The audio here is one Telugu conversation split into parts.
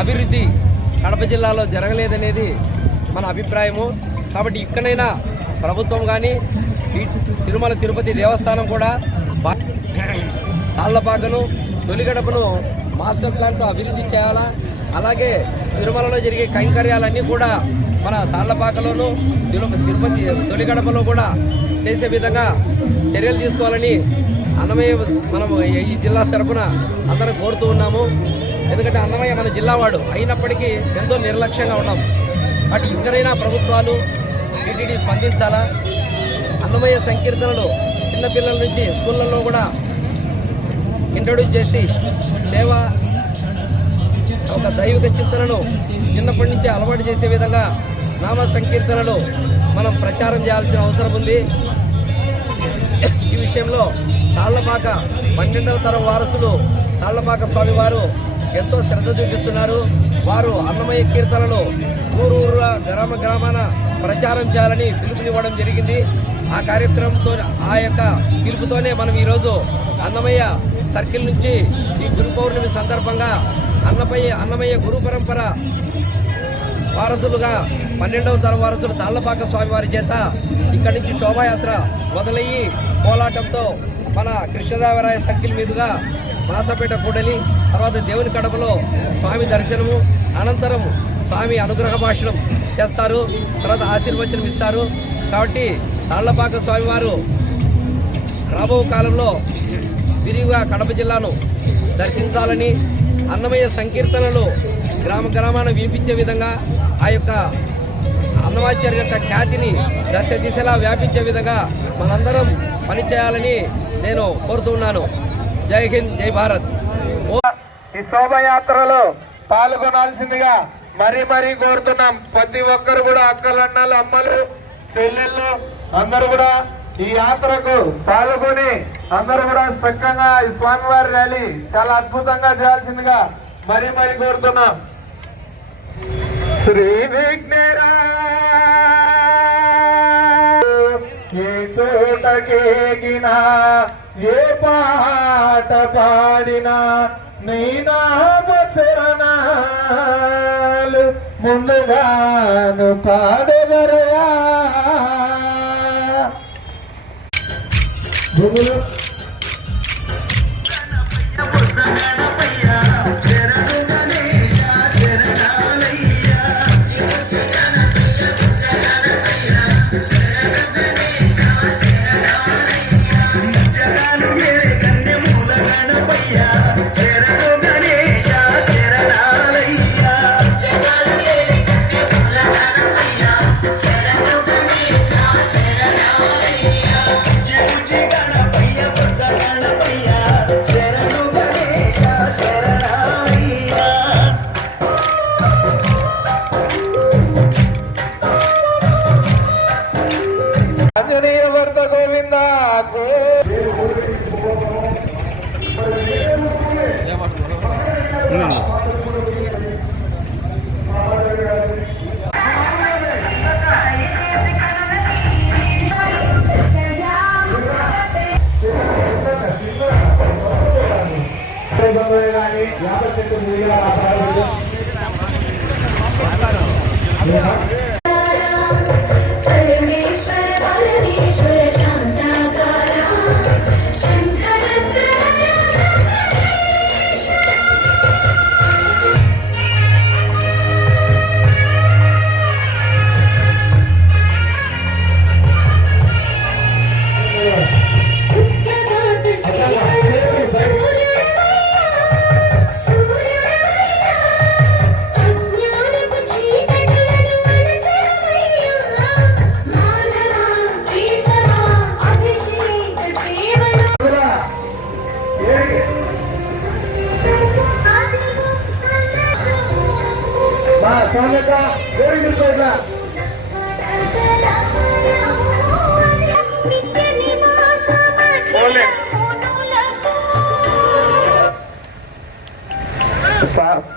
అభివృద్ధి కడప జిల్లాలో జరగలేదనేది మన అభిప్రాయము. కాబట్టి ఇక్కడైనా ప్రభుత్వం కానీ తిరుమల తిరుపతి దేవస్థానం కూడా తాళ్లపాకను తొలిగడపను మాస్టర్ ప్లాన్తో అభివృద్ధి చేయాలా. అలాగే తిరుమలలో జరిగే కైంకర్యాలన్నీ కూడా మన తాళ్లపాకలోను తిరుపతి తొలిగడపలో కూడా చేసే విధంగా చర్యలు తీసుకోవాలని అన్నమయ్య మనం ఈ జిల్లా తరపున అందరం కోరుతూ ఉన్నాము. ఎందుకంటే అన్నమయ్య మన జిల్లావాడు అయినప్పటికీ ఎంతో నిర్లక్ష్యంగా ఉన్నాం. అటు ఇక్కడైనా ప్రభుత్వాలు టీటీడీ స్పందించాలా. అన్నమయ్య సంకీర్తనలు చిన్నపిల్లల నుంచి స్కూళ్ళల్లో కూడా ఇంట్రొడ్యూస్ చేసి సేవ ఒక దైవిక చింతనను చిన్నప్పటి నుంచి అలవాటు చేసే విధంగా నామ సంకీర్తనలు మనం ప్రచారం చేయాల్సిన అవసరం ఉంది. ఈ విషయంలో తాళ్లపాక 12వ తరం వారసులు తాళ్లపాక స్వామి వారు ఎంతో శ్రద్ధ చూపిస్తున్నారు. వారు అన్నమయ్య కీర్తనలు ఊరూరుల గ్రామాన ప్రచారం చేయాలని పిలుపునివ్వడం జరిగింది. ఆ కార్యక్రమంతో ఆ యొక్క పిలుపుతోనే మనం ఈరోజు అన్నమయ్య సర్కిల్ నుంచి ఈ గురు పౌర్ణమి సందర్భంగా అన్నమయ్య గురు పరంపర వారసులుగా 12వ తరం వారసులు తాళ్లపాక స్వామివారి చేత ఇక్కడి నుంచి శోభాయాత్ర మొదలయ్యి కోలాటంతో మన కృష్ణదేవరాయ సర్కిల్ మీదుగా మాసపేట కూడలి, తర్వాత దేవుని కడపలో స్వామి దర్శనము, అనంతరం స్వామి అనుగ్రహ భాషణం చేస్తారు, తర్వాత ఆశీర్వచనం ఇస్తారు. కాబట్టి తాళ్లపాక స్వామివారు రాబో కాలంలో విరివిగా కడప జిల్లాను దర్శించాలని, అన్నమయ్య సంకీర్తనలు గ్రామాన వినిపించే విధంగా ఆ యొక్క అన్నమాచార్య యొక్క ఖ్యాతిని దశ దిశలా వ్యాపించే విధంగా మనందరం పనిచేయాలని నేను కోరుతున్నాను. జై హింద్, జై భారత్. ఈ శోభయాత్రలో పాల్గొనాల్సిందిగా మరీ కోరుతున్నాం. ప్రతి ఒక్కరు కూడా అక్కలన్నలు, అమ్మలు, చెల్లెళ్ళు అందరూ కూడా ఈ యాత్రకు పాల్గొని అందరూ కూడా చక్కగా ఈ స్వామివారి ర్యాలీ చాలా అద్భుతంగా చేయాల్సిందిగా మరీ కోరుతున్నాం. శ్రీ విఘ్నేరా ఏ చోటకేగినా ఏ పాట పాడినా నీ నామచరణాలు ముందుగాను పాడెదరయా.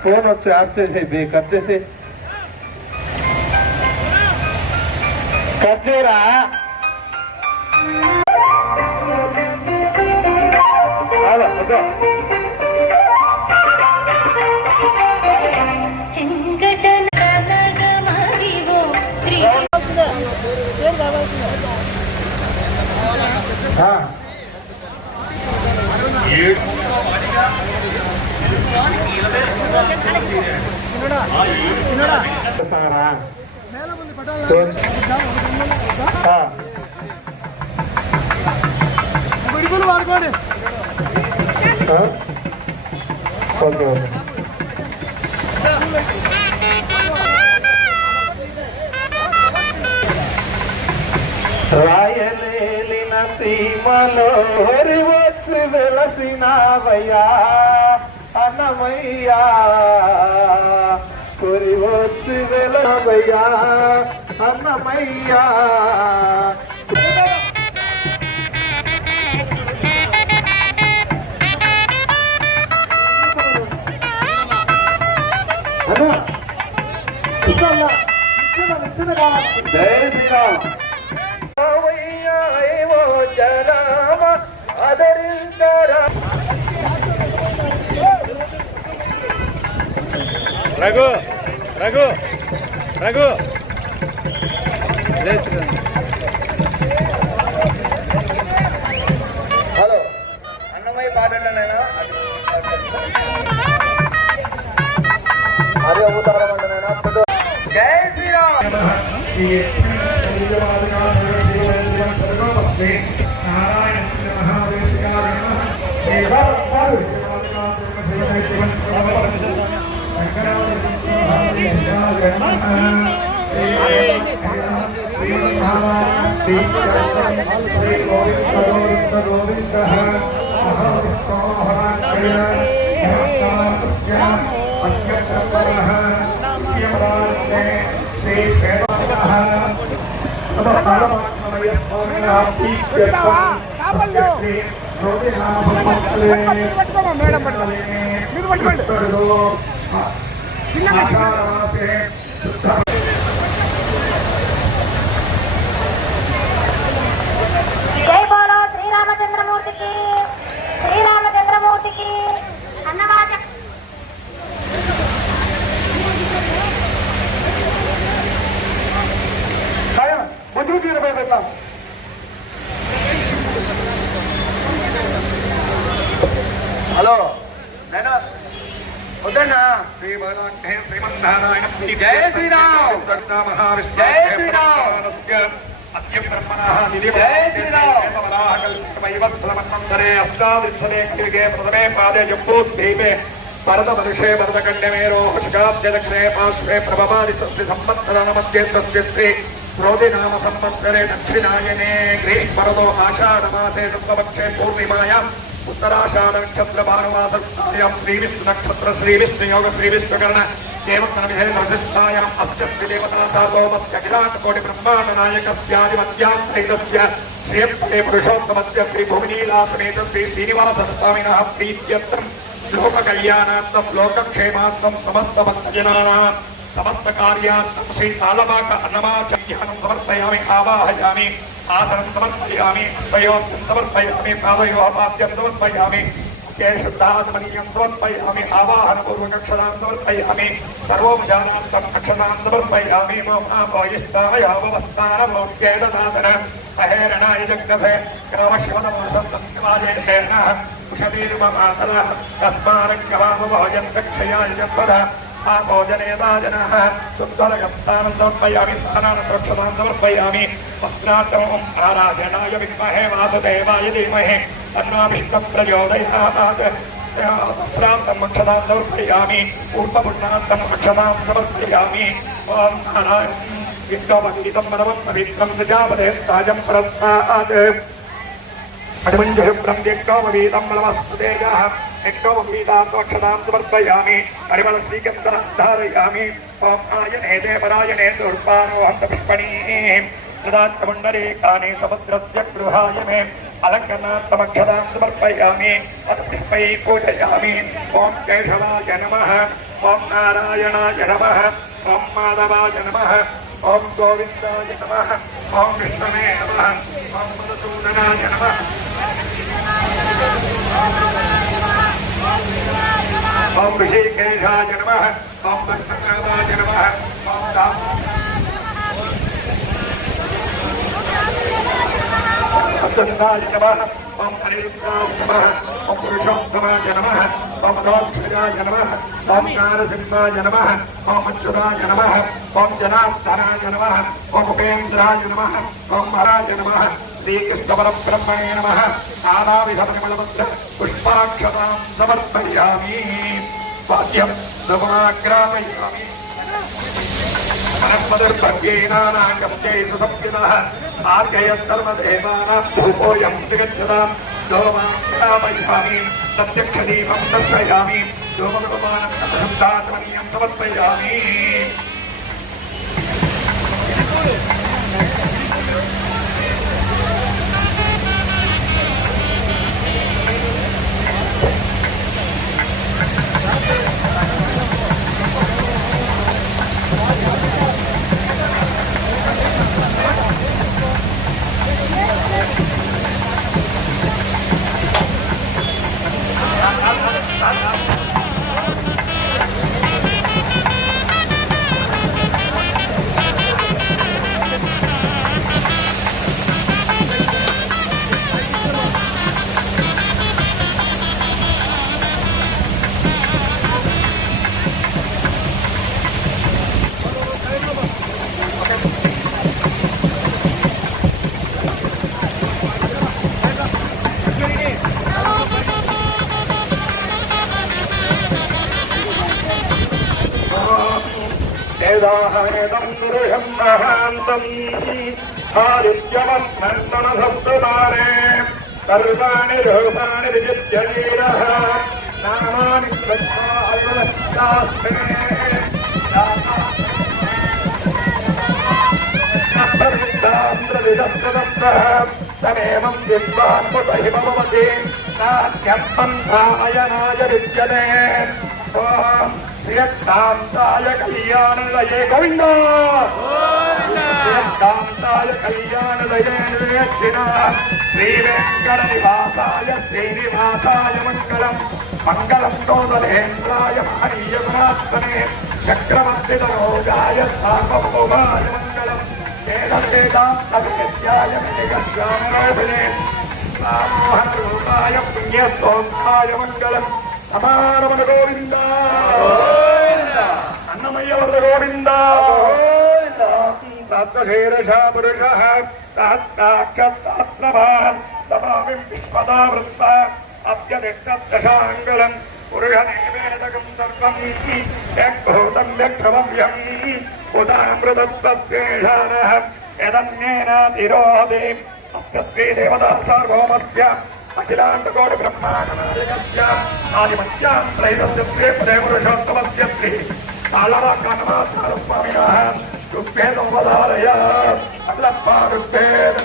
ఫోన్ వచ్చి ఆఫ్ చేసేది, కట్ చేసి కట్ చేయరా. వాడుకోండి. రాయలేలిన సీమలో వచ్చి వెలసినావయ్యా అన్నమయ్యా, కొరి వచ్చి వెలవయ్యా అన్నమయ్యా. జై శ్రీరామ్. రఘు రఘు రఘు జై శ్రీరామ్. హలో అన్నమయ్య పాట అంటే నేను అదే ఊతారం అంటే నేను. జై శ్రీరామ్. జై బోలో శ్రీరామచంద్రమూర్తికి, శ్రీరామచంద్రమూర్తికి అన్నవాద. ముందుకు తీరపోయి పెట్టాం. హలో నేను వద్దన్నా. శ్రీమన్నారాయణ శ్రీమన్నారాయణ జై శ్రీరామ్. మహావిష్ణు జై శ్రీరామ్. ప్రథమే పాదే జంబూద్వీపే భరతమనుషే భరతకండమేరో శకాబ్ద దక్షిణే పార్శ్వే ప్రభవాది షష్ఠి సంవత్సరాల మధ్య శ్రీ క్రోధినామ సంవత్సరే దక్షిణాయనే గ్రీష్మరదో ఆషాఢమాసే శుక్లపక్షే పూర్ణిమాయాం ఉత్తరాషాఢ నక్షత్ర భానుమాసాయాం శ్రీ విష్ణు నక్షత్ర శ్రీ విష్ణు యోగ శ్రీ విష్ణుకరణ దేవతన విధేయమధిష్టాయాం అస్య దేవతా సార్వభౌమస్య అఖిలాండ కోటి బ్రహ్మాండ నాయకస్యాధిపత్యాం త్రైలోక్య శ్రీయత్తే పురుషోత్తమస్య శ్రీ భూమినీలాసమేత శ్రీ శ్రీనివాస స్వామినః ప్రీత్యర్థం లోక కళ్యాణార్థం లోకక్షేమార్థం సమస్త భక్తజనానాం సమస్త కార్యార్థం శ్రీ తాళవాక అన్నమాచార్యానం సమర్పయామి ఆవాహయామి ఆసనం సమర్పయామి హస్తయోర్ధం సమర్పయామి పాదయోపాద్యం సమర్పయామి शुद्धात्मनीयं समर्पयामि आवाहनपूर्वकक्षरां समर्पयामि सर्वोपचारान्तं अक्षरां समर्पयामि मोहापोयिष्ठायाववस्थानमोक्तेददातन अहेरणाय जग्नभे कामशिवनमोसंवादेन कुशलीर्ममातरः तस्मारङ्गवामभोजन् रक्षयाय जपदः आभोजनेदाजनः सुन्दरगप्तानं समर्पयामि स्थानानन्तरक्षतां समर्पयामि वस्त्रार्थम् आराधनाय विद्महे वासुदेवाय धीमहि तन्नो विष्णुः प्रचोदयात् वस्त्रार्थम् अक्षतां समर्पयामि पूर्वपुण्यार्थम् अक्षतां समर्पयामि ॐ नारायण विष्णुपतितं परमं पवित्रं प्रजापते ताजं प्रस्तात् अटिमञ्जुषुभ्रं यज्ञोपवीतं बलवस्तुतेजः यज्ञोपवीतात्मक्षतां समर्पयामि परिमलश्रीगन्धं धारयामि ॐ आयने देवरायणे दुर्पारोहन्तपुष्पणीः ददात्तमुण्डरीकानि समुद्रस्य गृहाय मे अलङ्करणार्थमक्षतां समर्पयामि पुष्पैः पूजयामि ॐ केशवाय नमः ॐ नारायणाय नमः ॐ माधवाय नमः ॐ गोविन्दाय नमः ॐ विष्णवे नमः ॐ मधुसूदनाय नमः ॐ ऋषिकेशाय नमः ॐ पद्मनाभाय नमः ॐ दामोदराय नमः ॐ अनिरुद्धाय नमः ॐ पुरुषोत्तमाय नमः ॐ रोक्षयाय नमः ॐ नारसिंहाय नमः ॐ अच्युताय नमः ॐ जनार्दनाय नमः ॐ उपेन्द्राय नमः ॐ हराय नमः श्रीकृष्णपरब्रह्मणे नमः नानाविधपरिमलवत्र पुष्पाक्षतां समर्पयामि वाद्यं समाग्रामयामि मनस्मदुर्भव्येनानागं जय सुसंविदः आर्घयत्सर्वदेवानां धूपोऽयं विगच्छतां धूमाग्रामयामि प्रत्यक्षदीपं दर्शयामि धूमकुमारं शुद्धात्मनीयं समर्पयामि वेदाहमेदं गुरुहं महान्तं आदित्यवन्मन्मनसप्तदारे सर्वाणि रूपाणि विजित्य वीरः नामानि ब्रह्मास्ते तमेवं विद्वान्मुदहिमभवति नाट्यं पन्थायनाय विद्यते श्रीयकान्ताय कल्याणलये गोविन्द श्रीयकान्ताय कल्याणलये निर्यक्षिणा श्रीवेङ्कटनिवासाय श्रीनिवासाय मङ्गलम् मङ्गलं गोदलेन्द्राय महनीयगुणात्मने चक्रवर्तितरोगाय सार्वभौमाय मङ्गलम् वेदवेदान्तविद्याय मेघश्यामरोभिने सामोहनरूपाय पुण्यस्तोत्थाय मङ्गलम् अमारमण गोविंद अन्नमय्य वरद गोविंद सत्शीर्षा पुरुषः साक्षात्प्रभान् तमामिं विश्वदावृत्त अभ्यदिष्टदशाङ्गलम् पुरुषनैवेदकं सर्वं यद्भूतं यक्षमव्यम् उदामृतत्वस्येषानः यदन्येनातिरोधे अस्य श्रीदेवता सार्वभौमस्य अखिलाण्डकोटि ब्रह्माण्डनायकस्य आदिमत्यां त्रैलोक्यस्य श्रीपदे पुरुषोत्तमस्य श्री आलवाकानमाचार्यस्वामिनः ऋग्वेदोपधारय अग्लप्पारुग्वेद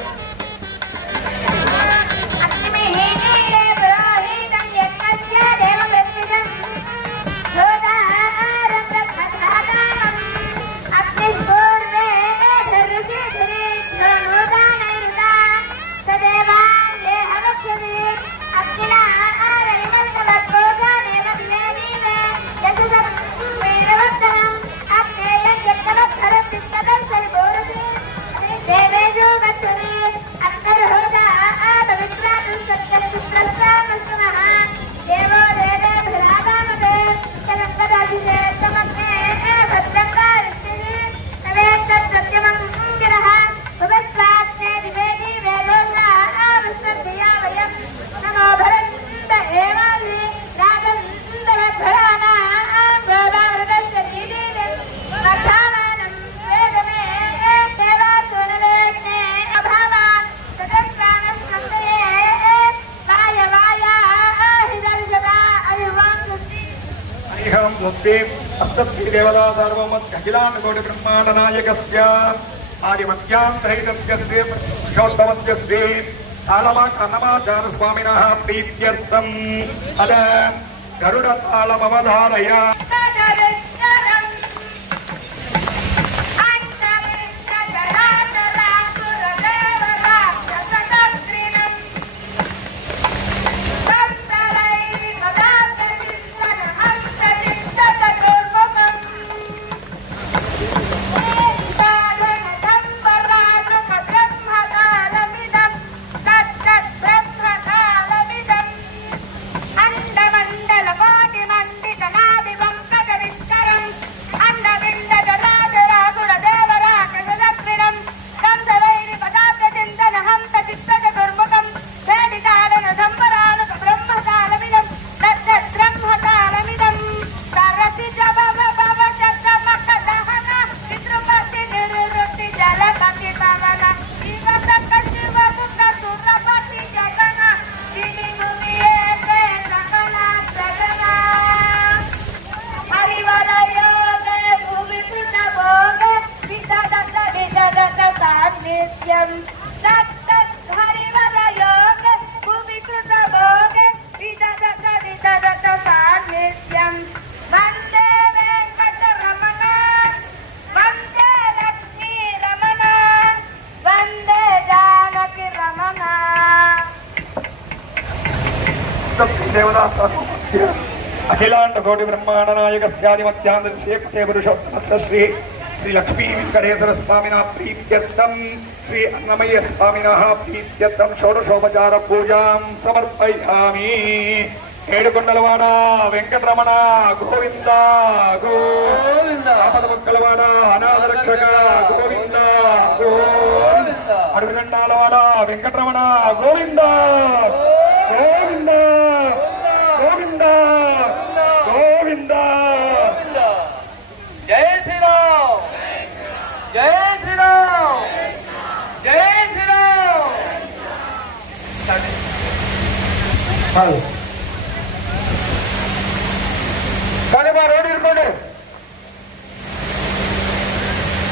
Akhila स्वस्ति अस्तस्ति देवता सार्वमध्यखिलाण्डकोटि ब्रह्माण्डनायकस्य आदिमध्यान्तरैतस्य पुरुषोत्तमस्य श्री तालमाचार्य स्वामिनः प्रीत्यर्थम् अद गरुडतालमवधारय अखिलाण्डकोटि ब्रह्माण्डनायकस्यादिमध्यान्तरस्य पुरुषोत्तमस्य श्री लक्ष्मी वेंकटेश्वर स्वामिनः प्रीत्यर्थम् श्री अन्नमय्य स्वामिनः प्रीत्यर्थम् षोडशोपचार पूजां समर्पयामि। ఏడుకొండలవాడ వెంకటరమణ గోవింద గోవింద ఆపదముక్కలవాడ అనాథరక్షక గోవింద గోవింద అడవిదండాలవాడ వెంకటరమణ గోవింద గోవింద గోవింద గోవింద జై శ్రీరామ్ జై శ్రీరామ్ జై శ్రీరామ్. కానీ మా రోడ్డు ఇరుకోండి,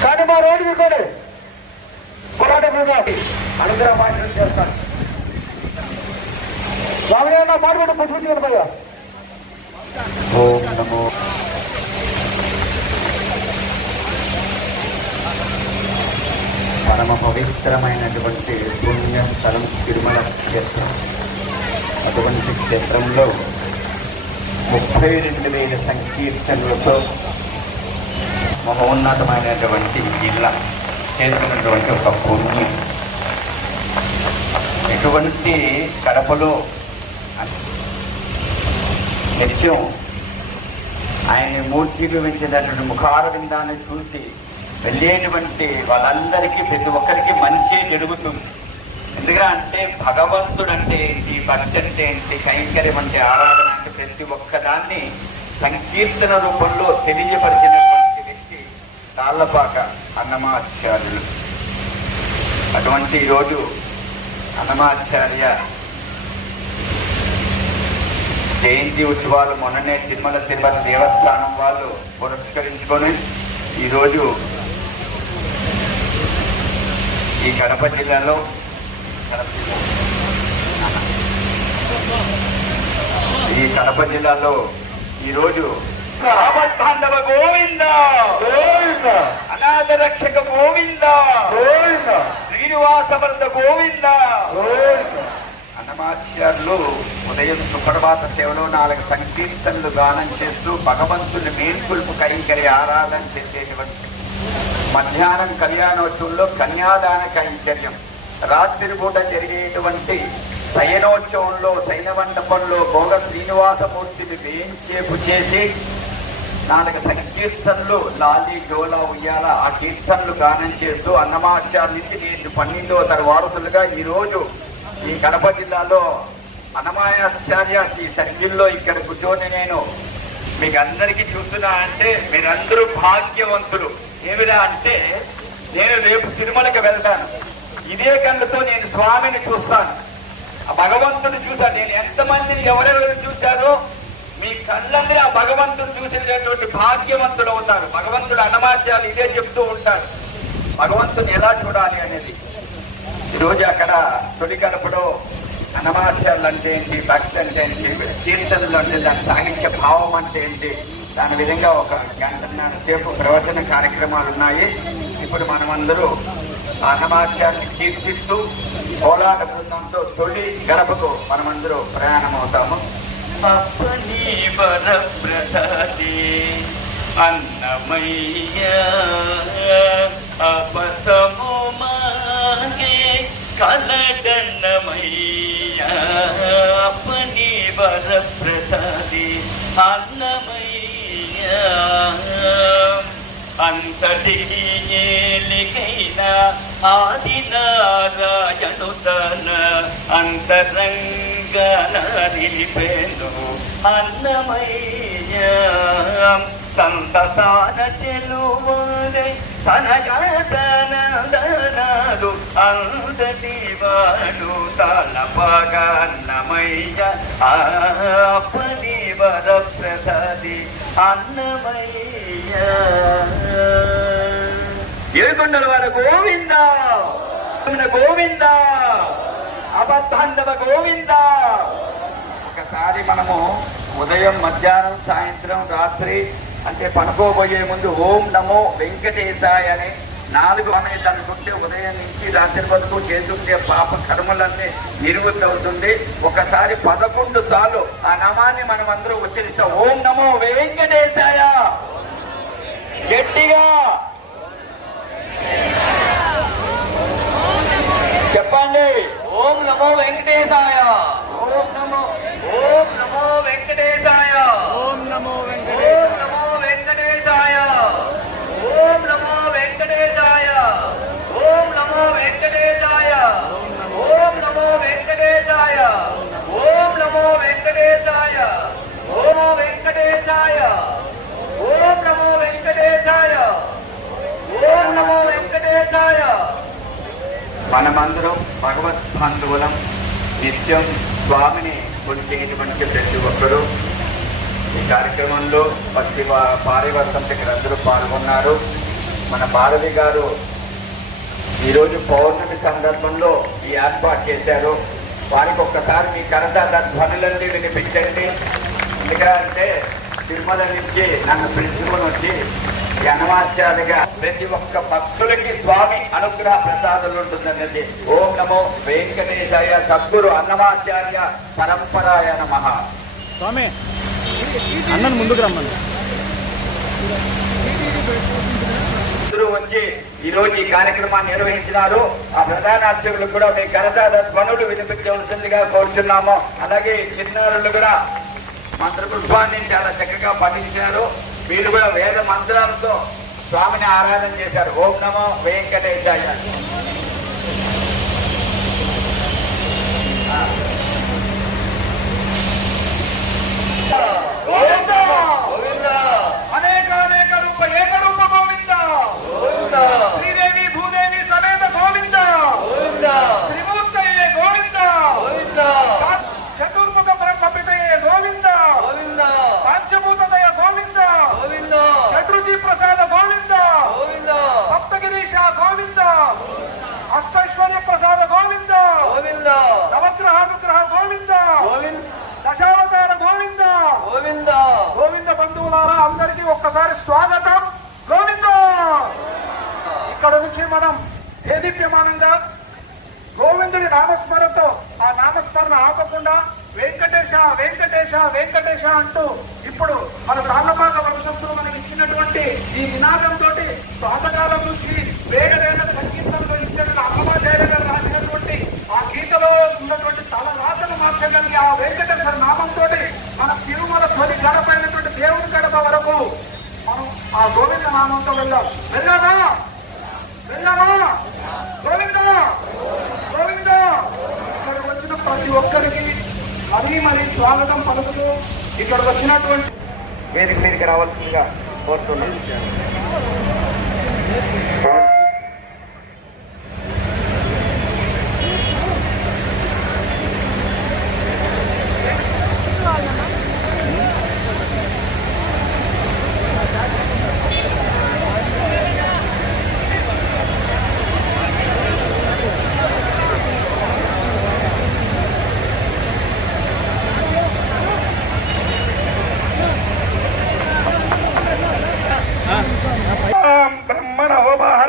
కానీ మా రోడ్డు ఇరుకోండి. పోరాటం అనుగ్రహ భాషలు చేస్తాను. స్వామి మాట్లాడు పుష్పించుకుని పోయా. ఓం నమో పరమ పవిత్రమైనటువంటి పుణ్యస్థలం తిరుమల క్షేత్రం. అటువంటి క్షేత్రంలో 32,000 సంకీర్తనలతో మహోన్నతమైనటువంటి జిల్లా చేస్తున్నటువంటి ఒక పుణ్యం. ఎటువంటి కడపలో నిత్యం ఆయన మూర్తిలు పెంచినటువంటి ముఖారవిందాన్ని చూసి వెళ్ళేటువంటి వాళ్ళందరికీ ప్రతి ఒక్కరికి మంచి జరుగుతుంది. ఎందుకంటే భగవంతుడు అంటే ఏంటి, భక్తి అంటే ఏంటి, కైంకర్యం అంటే ఆరాధన అంటే ప్రతి ఒక్కదాన్ని సంకీర్తన రూపంలో తెలియపరిచినటువంటి వ్యక్తి తాళ్లపాక అన్నమాచార్యులు. అటువంటి ఈరోజు అన్నమాచార్య జయంతి ఉత్సవాలు మొన్ననే తిరుమల తిరుపతి దేవస్థానం వాళ్ళు పురస్కరించుకొని ఈరోజు ఈ కడప జిల్లాలో ఈరోజు ఆపద్బాంధవ గోవింద గోవింద, అనాథ రక్షక గోవింద గోవింద, శ్రీనివాసవర్ధ గోవింద గోవింద. అన్నమాచార్యులు ఉదయం సుప్రభాత సేవలో 4 సంకీర్తనలు గానం చేస్తూ భగవంతుని మేల్కొల్పు కైంకర్య ఆరాధన చేసేటువంటి, మధ్యాహ్నం కళ్యాణోత్సవంలో కన్యాదాన కైంకర్యం, రాత్రి పూట జరిగేటువంటి శయనోత్సవంలో శయన మండపంలో భోగ శ్రీనివాసమూర్తిని వేయించేపు చేసి 4 సంకీర్తనలు లాలి డోలా ఉయ్యాల ఆ కీర్తనలు గానం చేస్తూ అన్నమాచార్య నుంచి నేను 12వ తరం వారసులుగా ఈరోజు ఈ కడప జిల్లాలో అన్నమాచార్య ఈ సర్కిల్లో ఇక్కడ కూర్చొని నేను మీకు అందరికీ చూస్తున్నా అంటే మీరందరూ భాగ్యవంతులు. ఏమిరా అంటే నేను రేపు తిరుమలకి వెళ్తాను, ఇదే కళ్ళతో నేను స్వామిని చూస్తాను, ఆ భగవంతుని చూశాను. నేను ఎంతమందిని ఎవరెవరు చూశారో మీ కళ్ళందరూ ఆ భగవంతుడు చూసేటటువంటి భాగ్యవంతులు అవుతారు. భగవంతుడు అన్నమాత్యాలు ఇదే చెప్తూ ఉంటారు, భగవంతుని ఎలా చూడాలి అనేది. ఈరోజు అక్కడ తొలి కడపలో అన్నమాత్యాలు అంటే ఏంటి, భక్తి అంటే ఏంటి, కీర్తనలు అంటే దాని సాహిత్య భావం అంటే ఏంటి, దాని విధంగా ఒక గంటన్నర సేపు ప్రవచన కార్యక్రమాలు ఉన్నాయి. ఇప్పుడు మనమందరూ అన్నమాత్యాన్ని కీర్తిస్తూ కోలాట బృందంతో తొలి గడపకు మనమందరూ ప్రయాణం అవుతాము. అప్పని వరప్రసాది అన్నమయ్య అపసము మాగే కలగన్నమయ్య అప్పని వరప్రసాది అన్నమయ్య అంతటికి ఏలికైన ఆది నారాయణు తన అంతరంగన నిలిపెను అన్నమయ్య సంతసాన చెలువలే సనగతనందనాడు అంతటి వాడు తలపగన్నమయ్య అప్పని వరప్రసాది అన్నమయ్య. ఏడుకొండల వారు గోవింద గోవింద అబద్ధాండవ గోవింద. ఒకసారి మనము ఉదయం, మధ్యాహ్నం, సాయంత్రం, రాత్రి అంటే పనుకోబోయే ముందు ఓం నమో వెంకటేశాయ అని 4 సమయాలు అనుకుంటే ఉదయం నుంచి రాత్రి వరకు చేసుకుంటే పాప కర్మలన్నీ నివృత్తి అవుతుంది. ఒకసారి 11 సార్లు ఆ నామాన్ని మనం అందరూ ఉచ్చరిస్తాం. ఓం నమో వెంకటేశాయ. గట్టిగా చెప్పండి. ఓం నమో వెంకటేశాయ. ఓం నమో వెంకటేశాయ. ఓం నమో వెంకటేశాయ. ఓం నమో వెంకటేశాయ. ఓం నమో వెంకటేశాయ. ఓం నమో వెంకటేశాయ. ఓం నమో వెంకటేశాయ. ఓం వెంకటేశాయ. ఓం నమో వెంకటేశాయ. ఓం నమో వెంకటేశాయ. మనమందరం భగవత్ బంధువులం. నిత్యం స్వామిని కొలిచేటువంటి ప్రతి ఒక్కరూ ఈ కార్యక్రమంలో పారివర్తంతో ఇక్కడ అందరూ పాల్గొన్నారు. మన భారతి గారు ఈరోజు పౌర్ణమి సందర్భంలో ఈ ఏర్పాటు చేశారు. వారికి ఒక్కసారి మీ కరతాళ ధ్వనులన్నీ వినిపించండి. ఎందుకంటే తిరుమల నుంచి నన్ను పిలుచుకొని వచ్చి ఈ అన్నమాచార్యగా ప్రతి ఒక్క భక్తులకి స్వామి అనుగ్రహ ప్రసాదాలు ఉంటుందన్నది. ఓం నమో వెంకటేశాయ. సద్గురు అన్నమాచార్య పరంపరాయ నమః. స్వామి అన్నను ముందుకు రమ్మని వచ్చి ఈ రోజు ఈ కార్యక్రమాన్ని నిర్వహించినారు. ఆ ప్రధాన అర్చకులు కూడా మీ కరతాళ ధ్వనులు వినిపించవలసిందిగా కోరుచున్నాము. అలాగే చిన్నారులు కూడా మంత్రపుష్పాన్ని చాలా చక్కగా పఠించారు. వీళ్ళు కూడా వేద మంత్రాలతో స్వామిని ఆరాధన చేశారు. ఓం నమో వెంకటేశాయ. అనేక రూప ఏకరూప గోవింద. శ్రీదేవి భూదేవి సమేత గోవింద. త్రిమూర్తయే గోవింద. చతుర్ముఖ బ్రహ్మపితయే గోవింద. పంచభూతదయ గోవింద. షడ్రుచి ప్రసాద గోవింద. సప్తగిరీశ గోవింద. అష్టైశ్వర్య ప్రసాద గోవింద. నవగ్రహానుగ్రహ గోవింద. దశావతార గోవింద. గోవింద బంధువులారా అందరికీ ఒక్కసారి స్వాగతం. గోవింద. ఇక్కడ నుంచి మనం దేదీప్యమానంగా గోవిందుడి నామస్మరణతో ఆ నామస్మరణ ఆపకుండా వెంకటేశ వెంకటేశ వెంకటేశ అంటూ ఇప్పుడు మన తాళ్ళపాక వంశస్థులు మనకి ఇచ్చినటువంటి ఈ నినాదంతో పాతకాలం నుంచి వేగదైన సంగీతంలో ఇచ్చిన అన్నమాచార్య గారు రాసినటువంటి ఆ గీతలో ఉన్నటువంటి తల రాతను మార్చగలిగి ఆ వెంకటేశ్వర నామంతో మన తిరుమల తొలి గడపైనటువంటి దేవుని గడప వరకు మనం ఆ గోవింద నామంతో వెళ్దాం. వెళ్ళామా గోవింద గోవింద. ఇక్కడ వచ్చిన ప్రతి ఒక్కరికి మరీ స్వాగతం పలుకుతూ ఇక్కడికి వచ్చినటువంటి వేదిక మీదకి రావాల్సిందిగా కోరుతున్నాను.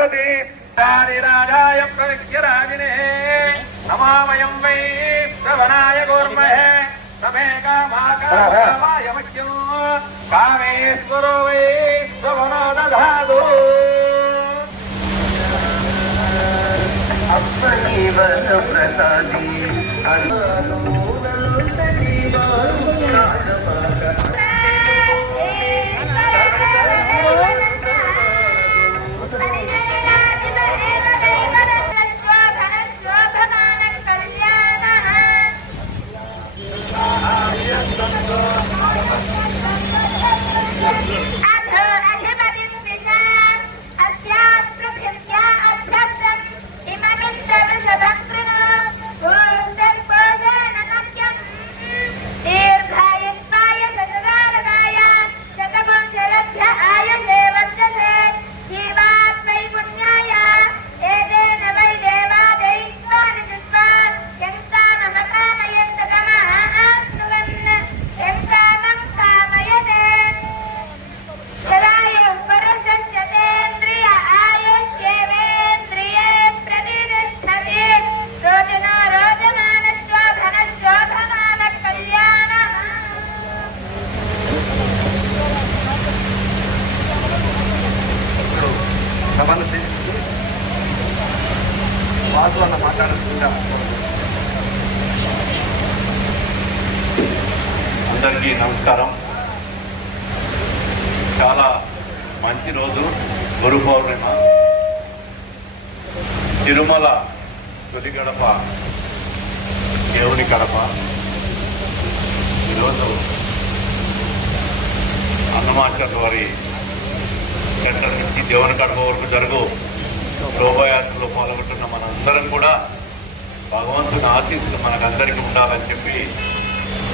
భారతి రాజాయ ప్రవిద్యరాజినే నమామయం వై శ్రవణాయ గోర్మహే సమే కామాయ మఖ్యం కామేశ్వరో వై శ్రవణో దధాదు ప్రసాది వాసు అన్న మాట్లాడుతుందా? అందరికీ నమస్కారం. చాలా మంచి రోజు గురు పౌర్ణిమ. తిరుమల తొలి గడప దేవుని గడప. ఈరోజు అన్నమాచార్య వారి సెంటర్ నుంచి దేవుని గడప వరకు జరుగు శోభాయాత్రలో పాల్గొంటున్న మనందరం కూడా భగవంతుని ఆశీస్సులు మనకందరికీ ఉండాలని చెప్పి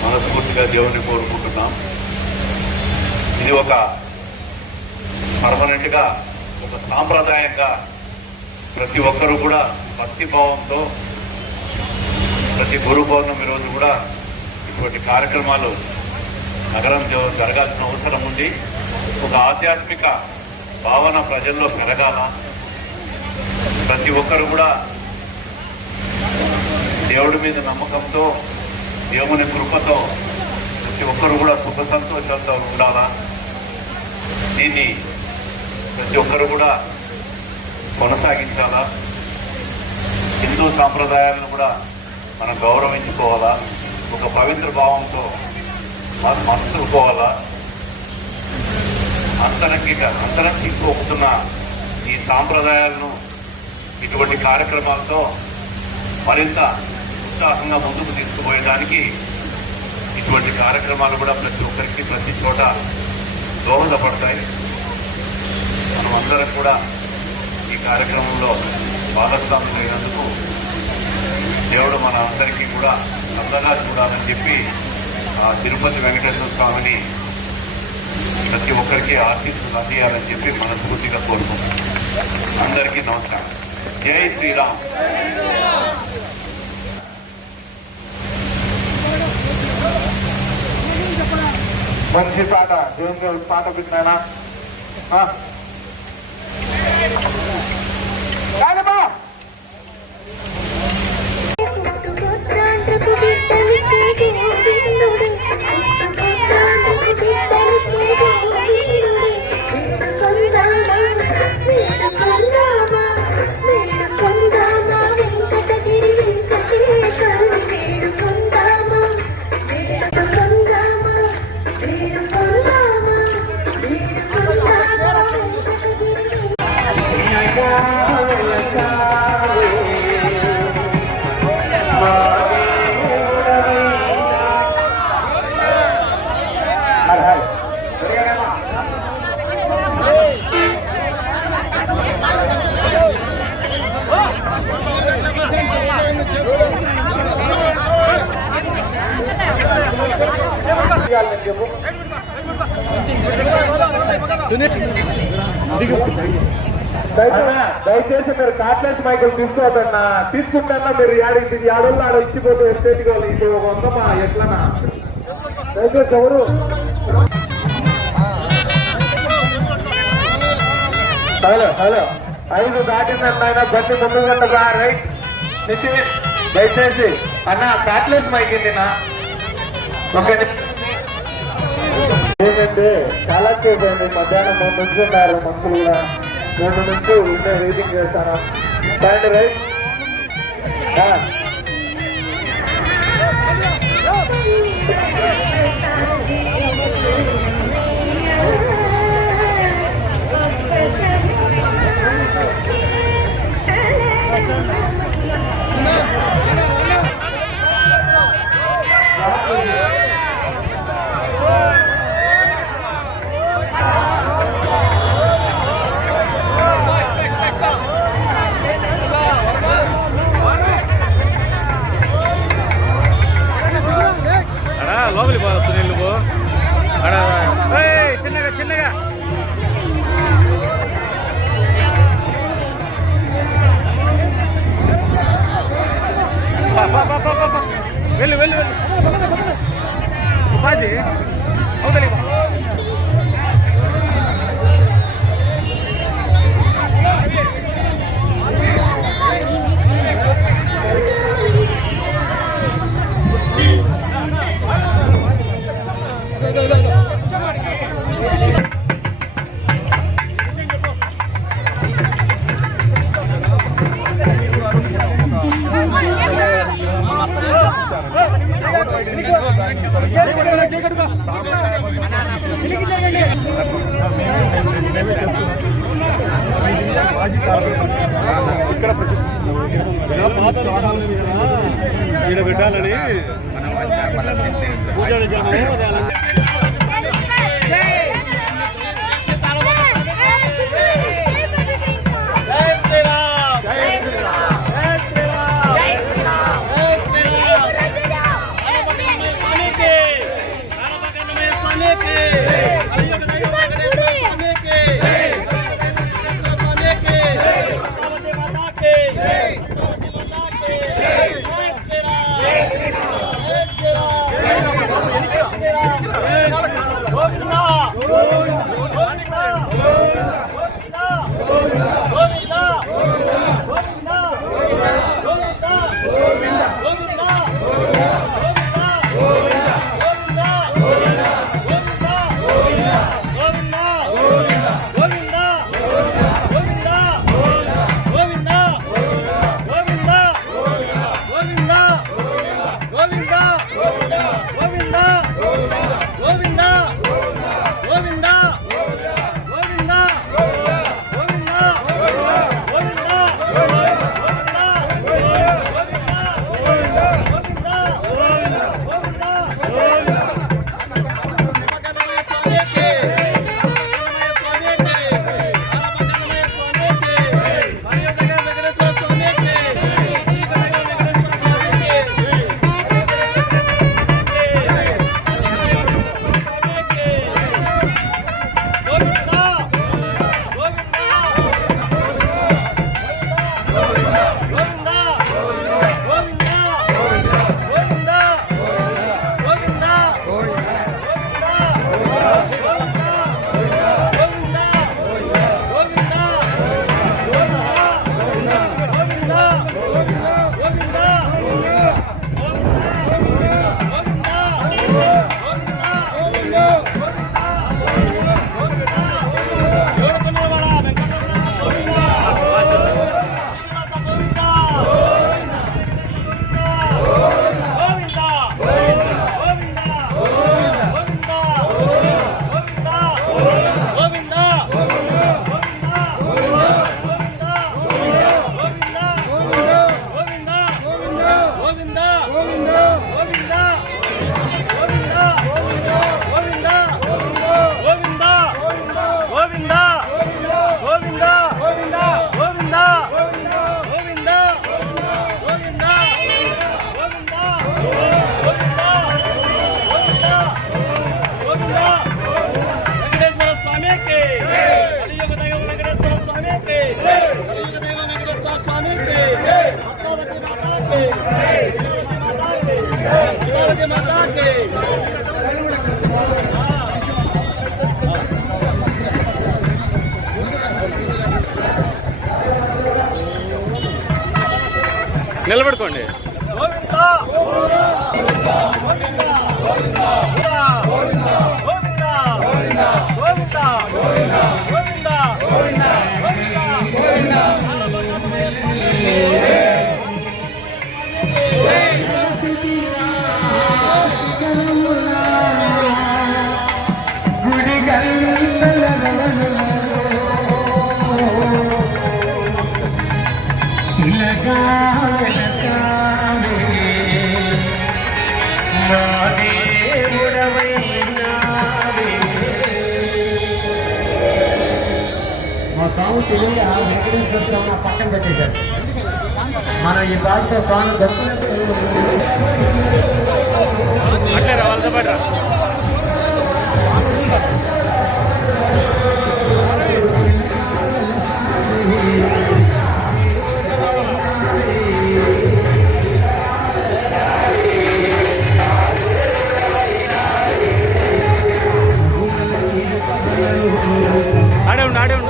మనస్ఫూర్తిగా దేవుని కోరుకుంటున్నాం. ఇది ఒక పర్మనెంట్గా ఒక సాంప్రదాయంగా ప్రతి ఒక్కరూ కూడా భక్తిభావంతో ప్రతి గురు పౌర్ణమి రోజు కూడా ఇటువంటి కార్యక్రమాలు నగరం జరగాల్సిన అవసరం ఉంది. ఒక ఆధ్యాత్మిక భావన ప్రజల్లో పెరగాల. ప్రతి ఒక్కరు కూడా దేవుడి మీద నమ్మకంతో దేవుని కృపతో ప్రతి ఒక్కరు కూడా సుఖ సంతోషాలతో ఉండాలా. దీన్ని ప్రతి ఒక్కరు కూడా కొనసాగించాలా. హిందూ సాంప్రదాయాలను కూడా మనం గౌరవించుకోవాలా. ఒక పవిత్ర భావంతో మనం మనుషుకోవాలా. అంతరంగిపోతున్న ఈ సాంప్రదాయాలను ఇటువంటి కార్యక్రమాలతో మరింత ఉత్సాహంగా ముందుకు తీసుకుపోయేదానికి ఇటువంటి కార్యక్రమాలు కూడా ప్రతి ఒక్కరికి ప్రతి చోట దోహదపడతాయి. మనం అందరం కూడా ఈ కార్యక్రమంలో భాగస్వాములైనందుకు దేవుడు మన అందరికీ కూడా చల్లగా చూడాలని చెప్పి ఆ తిరుపతి వెంకటేశ్వర స్వామిని ప్రతి ఒక్కరికి ఆశీస్సులు అందియాలని చెప్పి మనస్ఫూర్తిగా కోరుకుంటున్నాం. అందరికీ నమస్కారం. జై శ్రీరామ్. మంచి పాట, దేవుని పాట పెట్టినా దయచేసి మీరు కార్డ్లెస్ మైకులు తీసుకోవద్దన్నా. తీసుకుంటా మీరు ఏడోళ్ళు ఆడ ఇచ్చిపోతే వెబ్సైట్ వాళ్ళు ఇప్పుడు ఒక ఉందమ్మా ఎట్లన్నా. దయచేసి ఎవరు హలో హలో 5 దాటిందన్న బండి ముందుగా రైట్ నితీష్ దయచేసి అన్న బ్యాక్లెస్ మైకింది నా ఓకే. ఏంటంటే చాలా సేపు అయింది, మధ్యాహ్నం 3 నుంచి ఉన్నారు మంత్రులు కూడా, 2 నుంచి ఉండే వెయిటింగ్ చేస్తాను. రైట్ లోపలి పోవచ్చు నువ్వు చిన్నగా చిన్నగా వెళ్ళు వెళ్ళు వెళ్ళు బాజీ అవుతలే ఇక్కడ ప్రతిష్ఠిస్తున్నారు పెట్టాలని నిలబడుకోండి. మా స్వామి తెలియక వెంకటేశ్వర స్వామి పక్కన పెట్టేశారు. మనం ఈ పాటతో స్వామి అట్లే రా, వాళ్ళతో పాటు రా. ఆడే ఉండు, ఆడే ఉండు.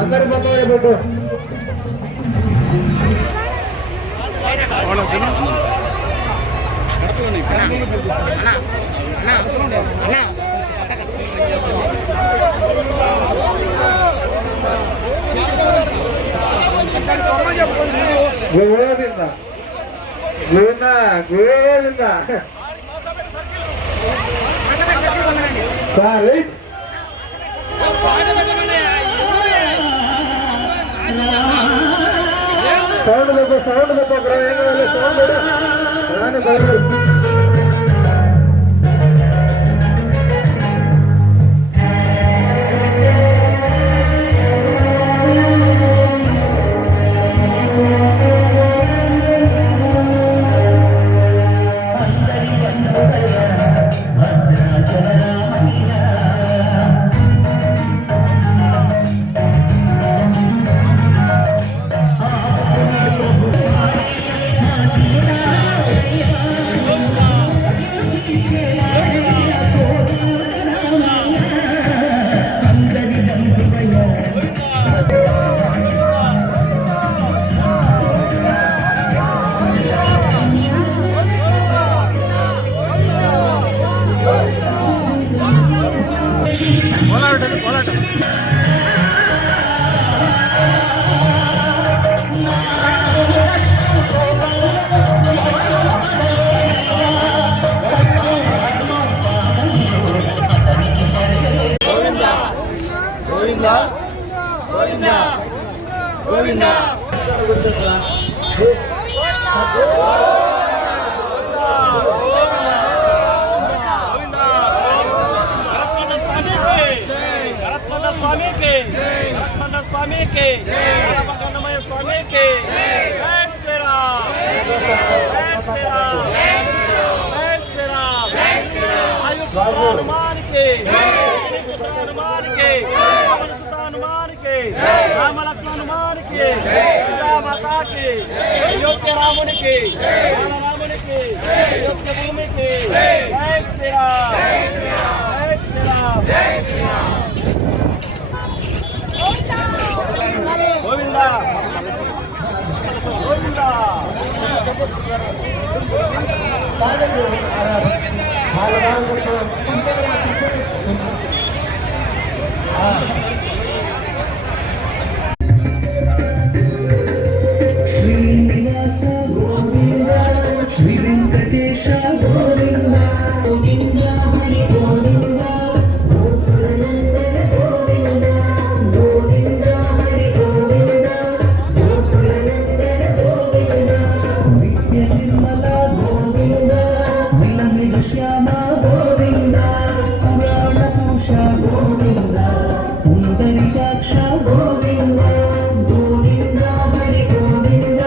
అందరి మొత్తం పెట్టు. Govinda Govinda Govinda sorry sound sound రాని బయలు స్వామికి లక్ష్మణ స్వామికి రామకన్నమయ స్వామికి జై శ్రీరామ్ జై శ్రీరామ్ జై శ్రీరామ్ ఆయుష్మాన్ హనుమానికి హనుమానికి పవన సుత హనుమానికి రామ లక్ష్మణ హనుమానికి మాతాకి అయోధ్య రామునికి రామునికి అయోధ్య భూమికి జై శ్రీరామ్ జై శ్రీరామ్ జై శ్రీరామ్ గోవిందా గోవిందా శ్రీనివాస గోవింద శ్రీ వెంకటేశ గోవింద గోవింద హరి గోవింద గోకులనందన గోవింద గోవింద హరి గోవింద గోకులనందన గోవింద నిత్య నిర్మల గోవింద నిలమిల శ్యామ గోవింద పురాణ పురుష గోవింద పుండరీకాక్ష గోవింద గోవింద హరి గోవింద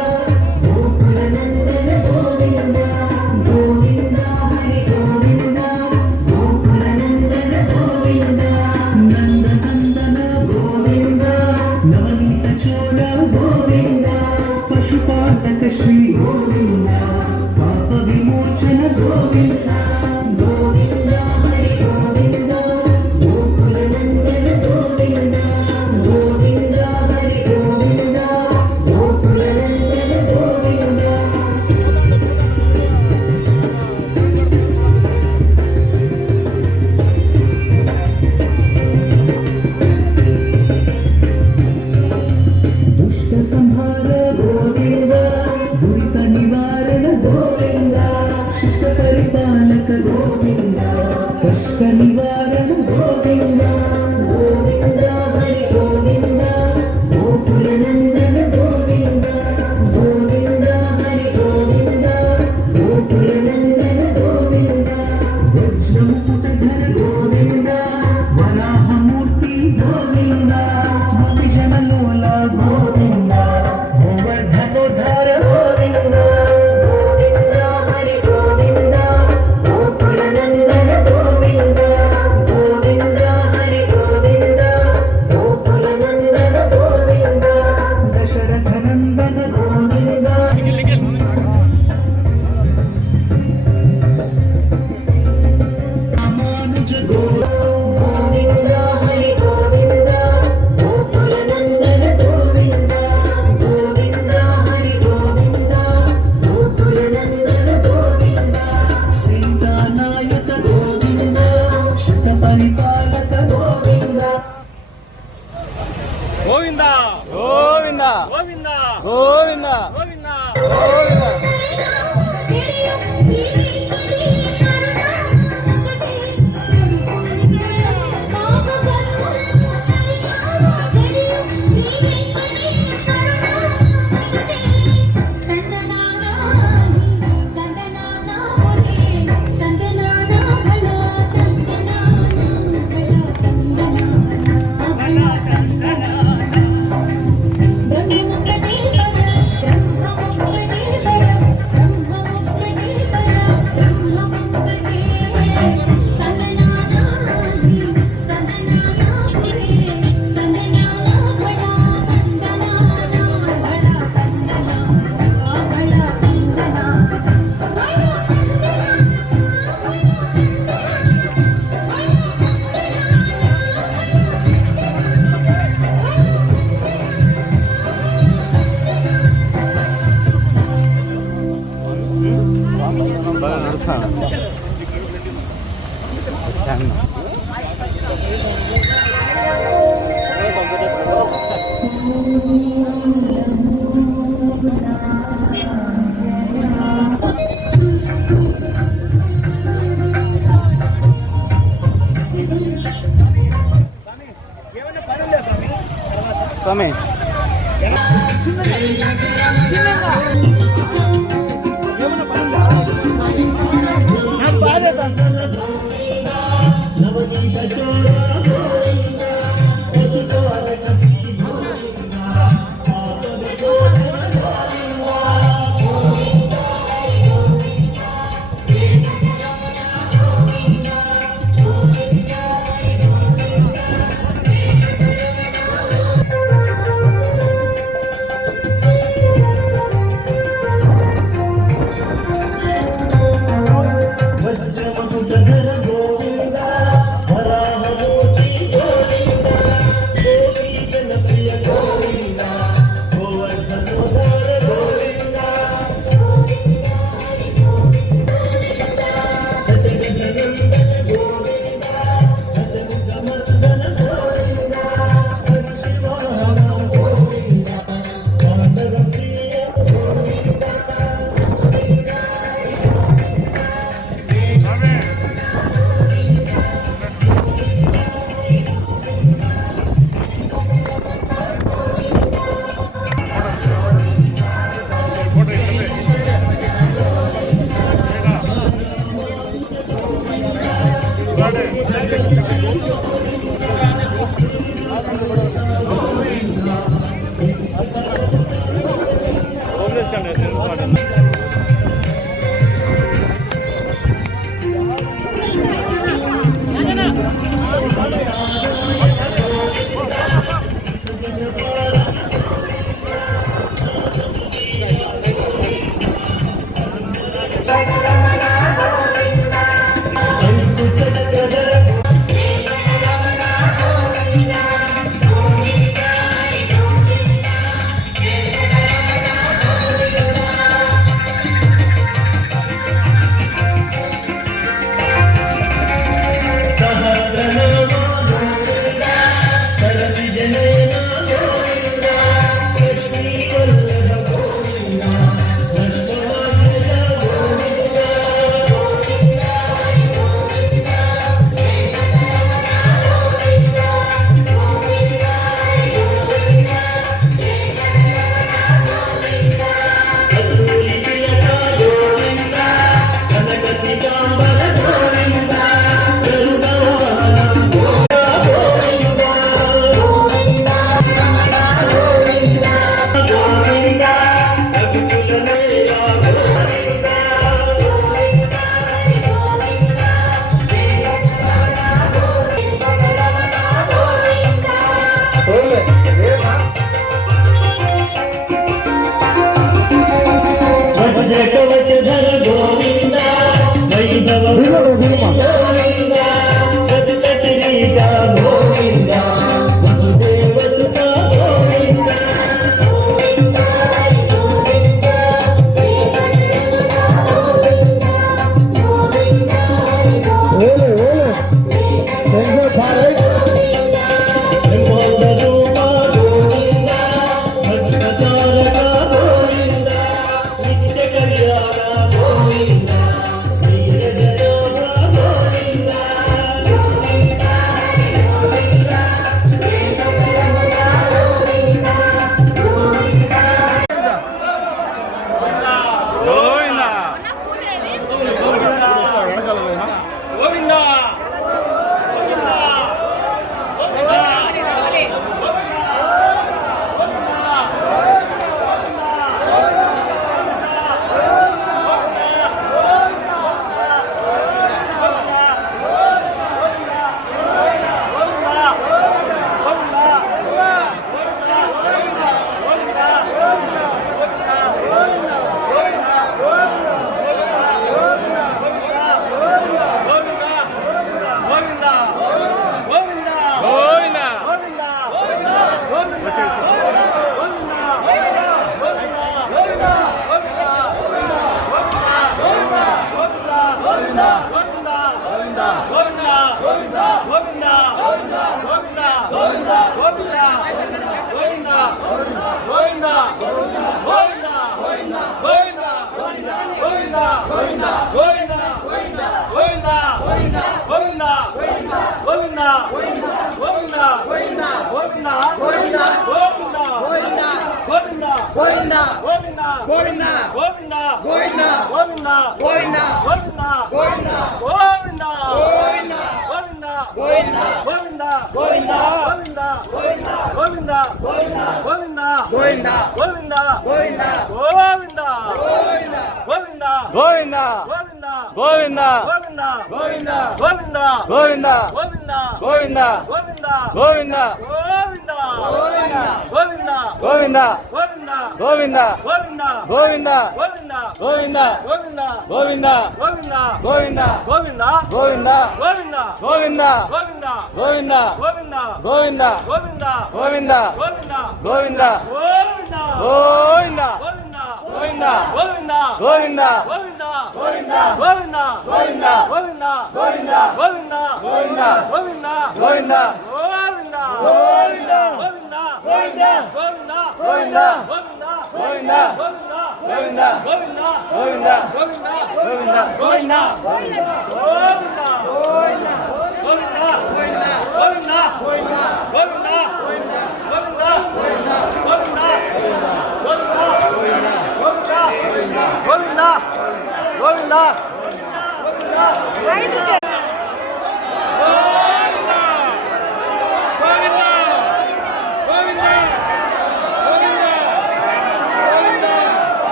గోకులనందన గోవింద గోవింద హరి గోవింద గోకులనందన గోవింద నందనందన గోవింద నవనీత చోళ గోవింద పశుపాలక శ్రీ గోవింద పాప విమోచన గోవింద గోవింద హరి గోవింద గోకులనందన గోవింద గోవింద హరి గోవింద గోకులనందన గోవింద దుష్ట సంహార గోవింద దురిత నివారణ గోవింద శిష్ట పరిపాలక గోవింద కష్ట నివారణ గోవింద గోవింద హరి గోవింద గోకులనందన గోవింద గోవింద హరి గోవింద గోకులనందన గోవింద వజ్రముకుటధర గోవింద వరాహమూర్తి గోవింద భక్తిజనలోల గోవింద గోవర్ధనోద్ధర గోవింద గోవింద హరి గోవింద గోకులనందన గోవింద గోవింద హరి గోవింద గోకులనందన గోవింద దశరథనందన గోవింద రామానుజ గోవింద హరి గోవింద గోకులనందన గోవింద గోవింద హరి గోవింద గోకులనందన గోవింద సీతానాయక గోవింద శత పరిపాలక గోవింద గోవిందా గోవిందా గోవిందా గోవిందా గోవిందా గోవిందా స్వామి నాకు బాధ్యత నవనీత చోర గోవింద వజ్రకవచధర గోవింద వైభవ గోవింద గజకటిరీట గోవింద వసుదేవ సుత గోవింద గోవింద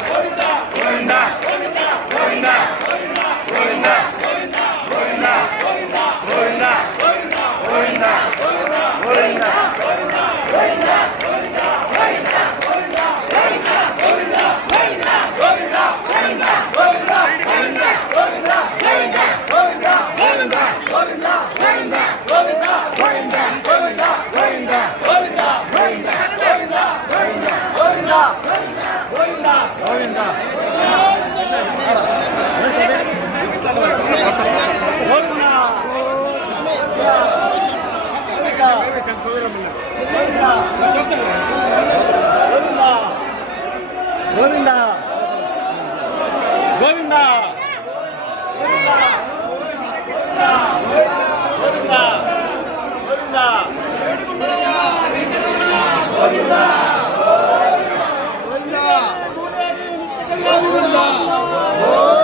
గోవిందా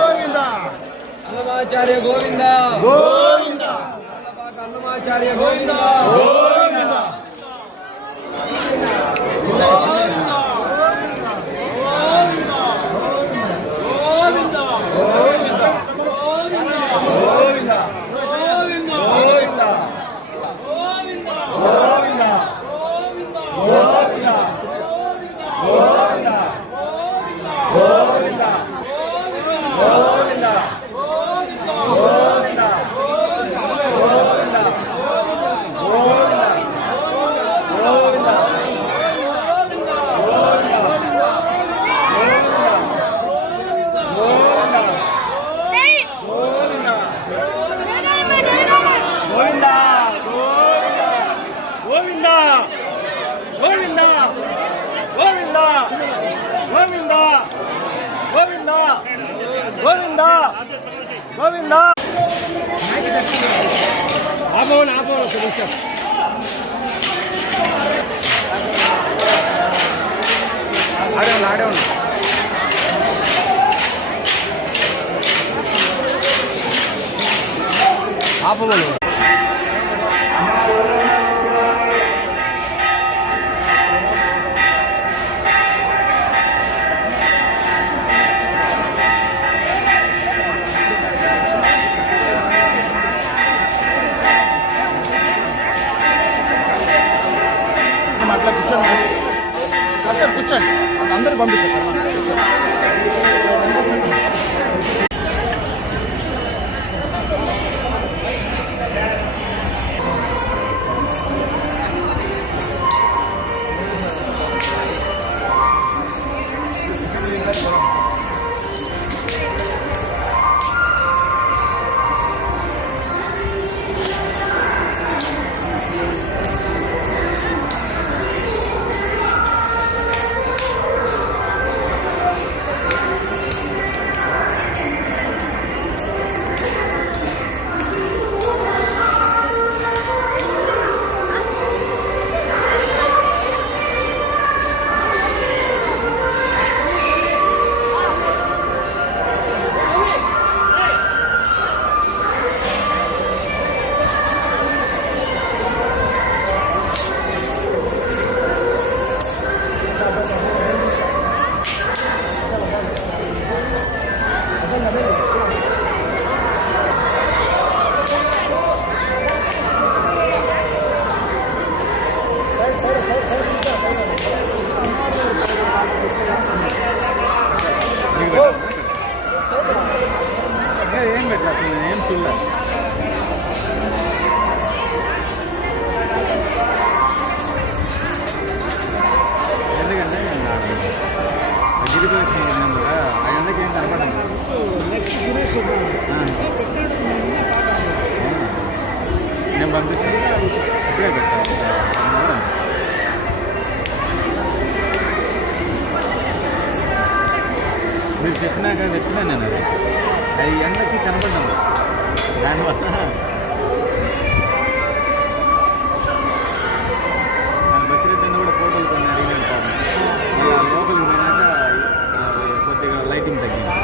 గోవిందా అన్నమాచార్య గోవింద గోవింద అన్నమాచార్య గోవింద గోవింద గోవిందా గోవిందా ఆపవన సొల్యూషన్ ఆడేవును ఆపవను అట్లా కూర్చోండి కాసేపు కూర్చోండి అందరూ పంపిస్తారు ఏం పెట్టా అసలు ఏం చూడలే ఎందుకంటే గిరిపరీక్ష కదా అయ్యందుకు ఏం కనపడదు నెక్స్ట్ సురేష్ నేను పంపిస్తాను ఇప్పుడే పెట్టాను మీరు చెప్పినాక వెతుకున్నాను నేను అది ఎండకి కనపడ్డాను దానివల్ల నాకు బస్సు కూడా ఫోటోలు కొన్ని అడిగినాను పాపం లోపలికి పోయినాక కొద్దిగా లైటింగ్ తగ్గింది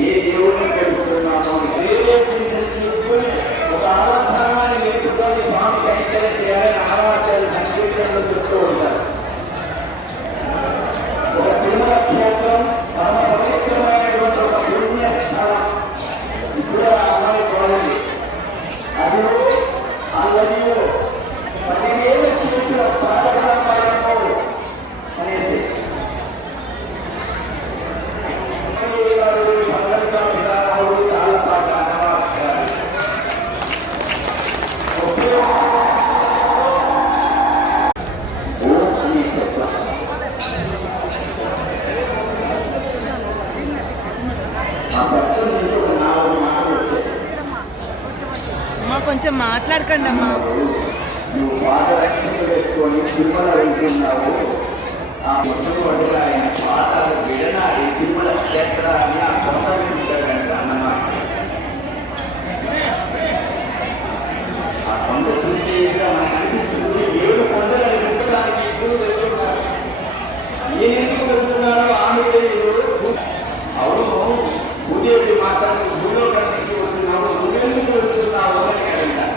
ఏ దేవుడిని పెడుతున్నామో చేసుకుని ఒక ఆరాధనాన్ని పెట్టుకొని స్వామి కైంకర్యం చేయాలని ఆరాచార్య సంకీర్తనలో చెప్తూ ఉంటారు. ఒక తిరుమల క్షేత్రం పరమ పవిత్రమైనటువంటి ఒక పుణ్య స్థలం. ఇప్పుడు ఆ అమ్మాయి చూడండి, అది ఆ నదిలో 10,000 శిష్యుల పాదకాలు అనేసి అమ్మా కొంచెం మాట్లాడకండి అమ్మా. నువ్వు పాదరక్షణ వేసుకొని తిరుమల వెళ్తున్నావు. ఆ మొట్టమొదటిగా ఆయన పాదాలు విడనాడి తిరుమల క్షేత్రాన్ని ఆ కొండలించాడంట అన్నమాట. ఆ కొండ చూసేగా మనకు అనిపిస్తుంది 7 కొండలు వెళ్తున్నానికి ఇప్పుడు వెళ్తున్నారు. నేను ఎందుకు వెళ్తున్నాడో ఆమె అవును భూదేవి మాత్రం భూలోకానికి వస్తున్నావు, నువ్వెందుకు వెళ్తున్నావు అని అడుగుతాను.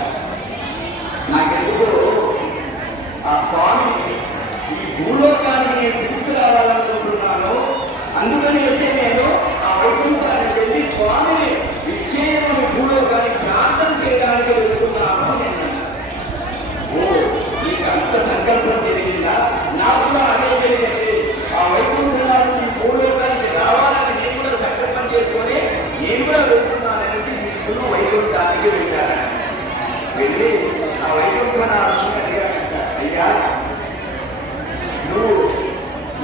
నాకెందుకు ఆ స్వామి ఈ భూలోకాన్ని నేను తీసుకురావాలనుకుంటున్నాను. అందుకని వచ్చే నేను ఆ వైకుంఠానికి వెళ్ళి స్వామిని విచ్చేయమని భూలోకానికి ప్రార్థన చేయడానికి వెళ్తున్నాను నేను. ఓ నీకు అంత సంకల్పం జరిగిందా? నాకు కూడా అదే జరిగింది. ఆ వైకుంఠానికి భూలోకానికి రావాలని నేను కూడా సంకల్పం చేసుకొని నేను కూడా వెళ్తున్నానని మీరు వైకుంఠానికి వెళ్ళాను. వెళ్ళి ఆ వైకుంఠనాథుని అడిగారంట, అయ్యా నువ్వు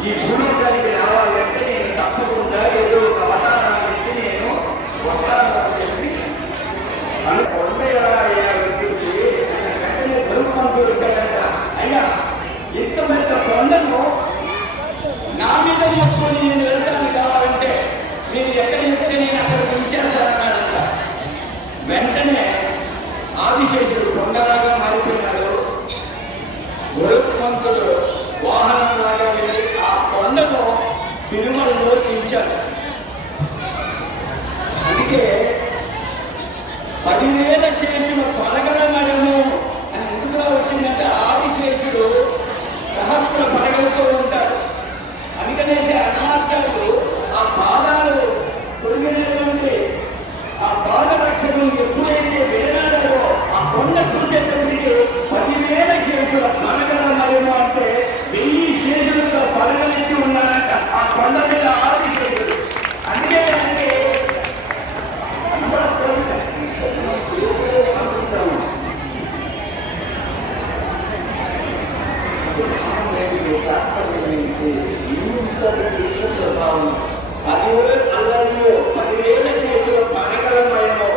ఈ భూలోకానికి రావాలంటే నేను తప్పకుండా ఏదో ఒక అవతారాన్ని ఇచ్చి నేను వస్తాను చెప్పి అని వెంటనే ధర్మంతుడు వచ్చాడంట. అయ్యా ఇంత పెద్ద కొండను నా మీద మోసుకొని నేను వెళ్ళడానికి కావాలంటే మీరు ఎక్కడ చెప్తే నేను అక్కడికి ఉంచేస్తానన్నాడంట. వెంటనే ఆదిశేషుడు కొండలాగా మారిపోయినాడు. గరుత్మంతుడు వాహనంలాగా వెళ్ళి ఆ కొండను తిరుమలలో దించాడు. అందుకే 10,000 శేషులు పడగలమడము అని ఎందుకుగా వచ్చిందంటే ఆదిశేషుడు సహస్ర పడగలతో ఉంటాడు. అందుకనేసి అనాచార్యుడు ఆ పాదాలు తొలగినటువంటి ఆ పాదరక్షకులు ఎప్పుడైతే వేలాడారో ఆ కొండ చూసేటప్పటికి 10,000 శేషుల పడగలమడము అంటే 1000 శేషులతో పడగలెత్తి ఉన్నారంట ఆ కొండ మీద ఆదిశేషుడు. అందుకే అల్లరియో 10,000 శేషుల పడగలమయమో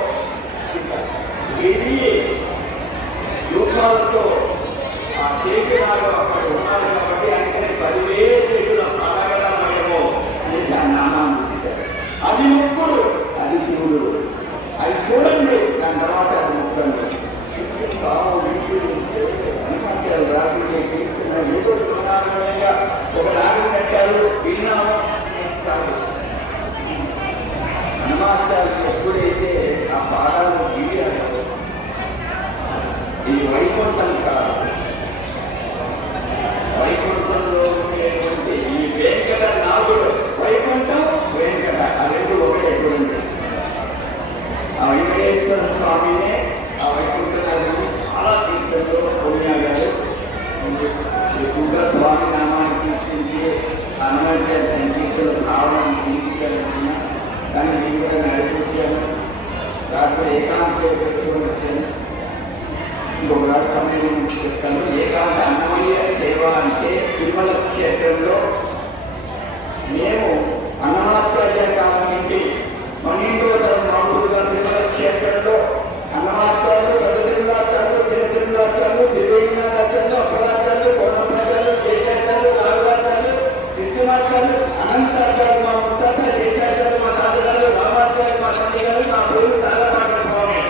ఇది యూహాలతో ఆ చేసేవాళ్ళు అక్కడ ఉన్నారు కాబట్టి అందుకని 10,000 శేషుల పడగలమయమో అని ఆ నామాన్ని ఇచ్చారు. అది ముక్కుడు, అది శివుడు. అది చూడండి, దాని తర్వాత అది ముక్కండి. ఒక రాగం కట్టారు, విన్నాము. హనుమాచార్యులు ఎప్పుడైతే ఆ పాదాలను గీయారో ఇది వైకుంఠం కాదు. వైకుంఠంలో ఉండేటువంటి ఈ వెంకట నాగుడు, వైకుంఠం వెంకట ఆ రెండు ఒకటే చూడండి. ఆ వెంకటేశ్వర స్వామినే ఆ వైకుంఠాన్ని చాలా తీర్థంలో కొనియాడారు. ఎక్కువగా స్వామి నామాన్ని కీర్తించి హనుమాచార్య సంకీర్తన భావాన్ని తీసుకెళ్ళిన కానీ నేను కూడా నడిపించాను. దాంట్లో ఏకాంత పెట్టుకొని వచ్చాను. ఇంకొక సమయం చెప్తాను. ఏకాంత అన్నమయ్య సేవ అంటే తిరుమల క్షేత్రంలో మేము అన్నమాచార్య కాలం నుండి 12వ తరం నౌకులుగా తిరుమల క్షేత్రంలో అన్నమాచార్యులు, రఘుతిరులాచార్యులు, తిరుతిరులాచార్యులు, త్రివేణినాచార్యులు, అప్పలాచార్యులు, కోటమాచార్యులు, శేషాచార్యులు, నాగరాచార్యులు, కృష్ణమాచార్యులు, అనంతాచార్యులు, మా ముత్తాత శేషాచార్యులు, మా తాతగారు రామాచార్యులు, మా తండ్రి గారు, మా పేరు తాళపాట స్వామి.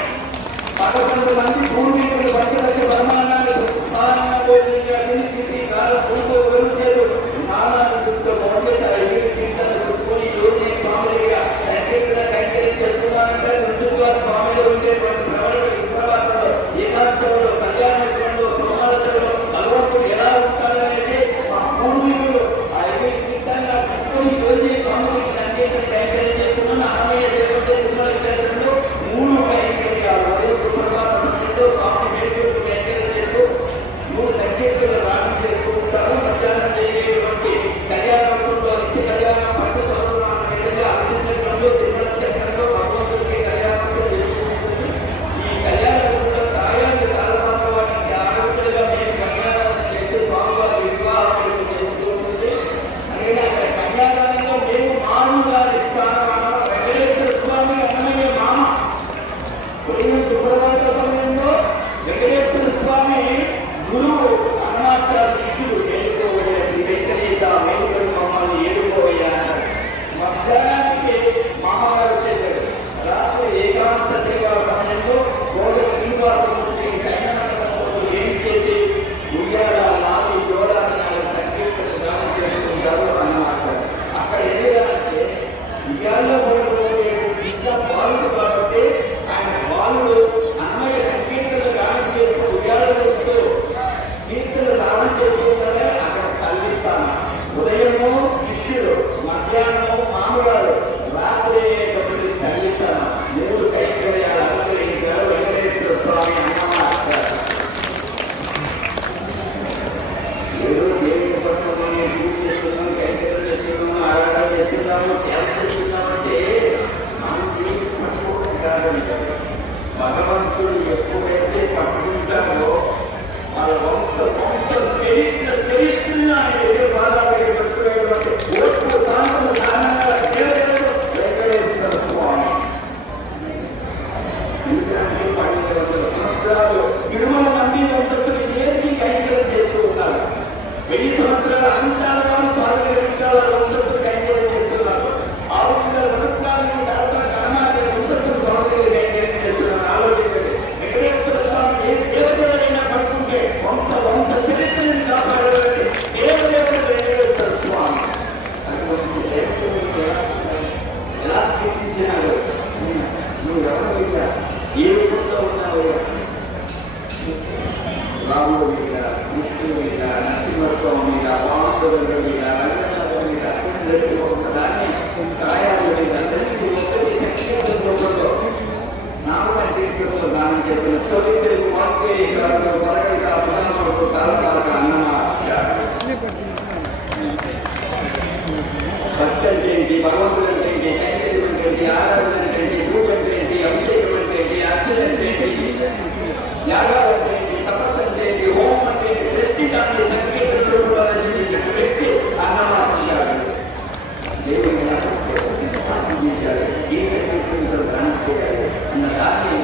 దాన్ని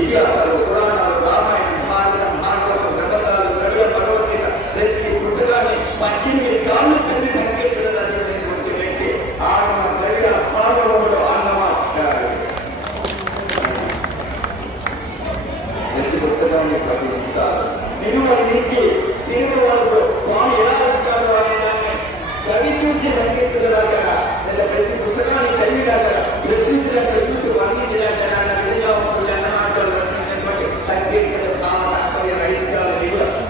ఇది అసలు పురాణాలు, రామాయణం, భారతం, భాగవతం, గ్రంథాలు, గడియ, భగవద్గీత ప్రతి పుస్తకాన్ని 18 సార్లు చదివి సంకేతాలైనటువంటి వ్యక్తి ఆగమ ద్రవ్య సాగరంలో అన్నమాచారు. ప్రతి పుస్తకాన్ని పఠిస్తారు. తిరుమల నుంచి శ్రీనివాసుడు స్వామి ఎలా ఉంటారు అనే దాన్ని చదివి చూసి సంకేతాలుగా లేదా ప్రతి పుస్తకాన్ని చదివిలాగా ప్రతినిధులను చూసి వర్ణించలేక విధంగా ఉంటుంది అన్నమాచారు రచించినటువంటి సంకేతాల తాత్పర్య రహితాలు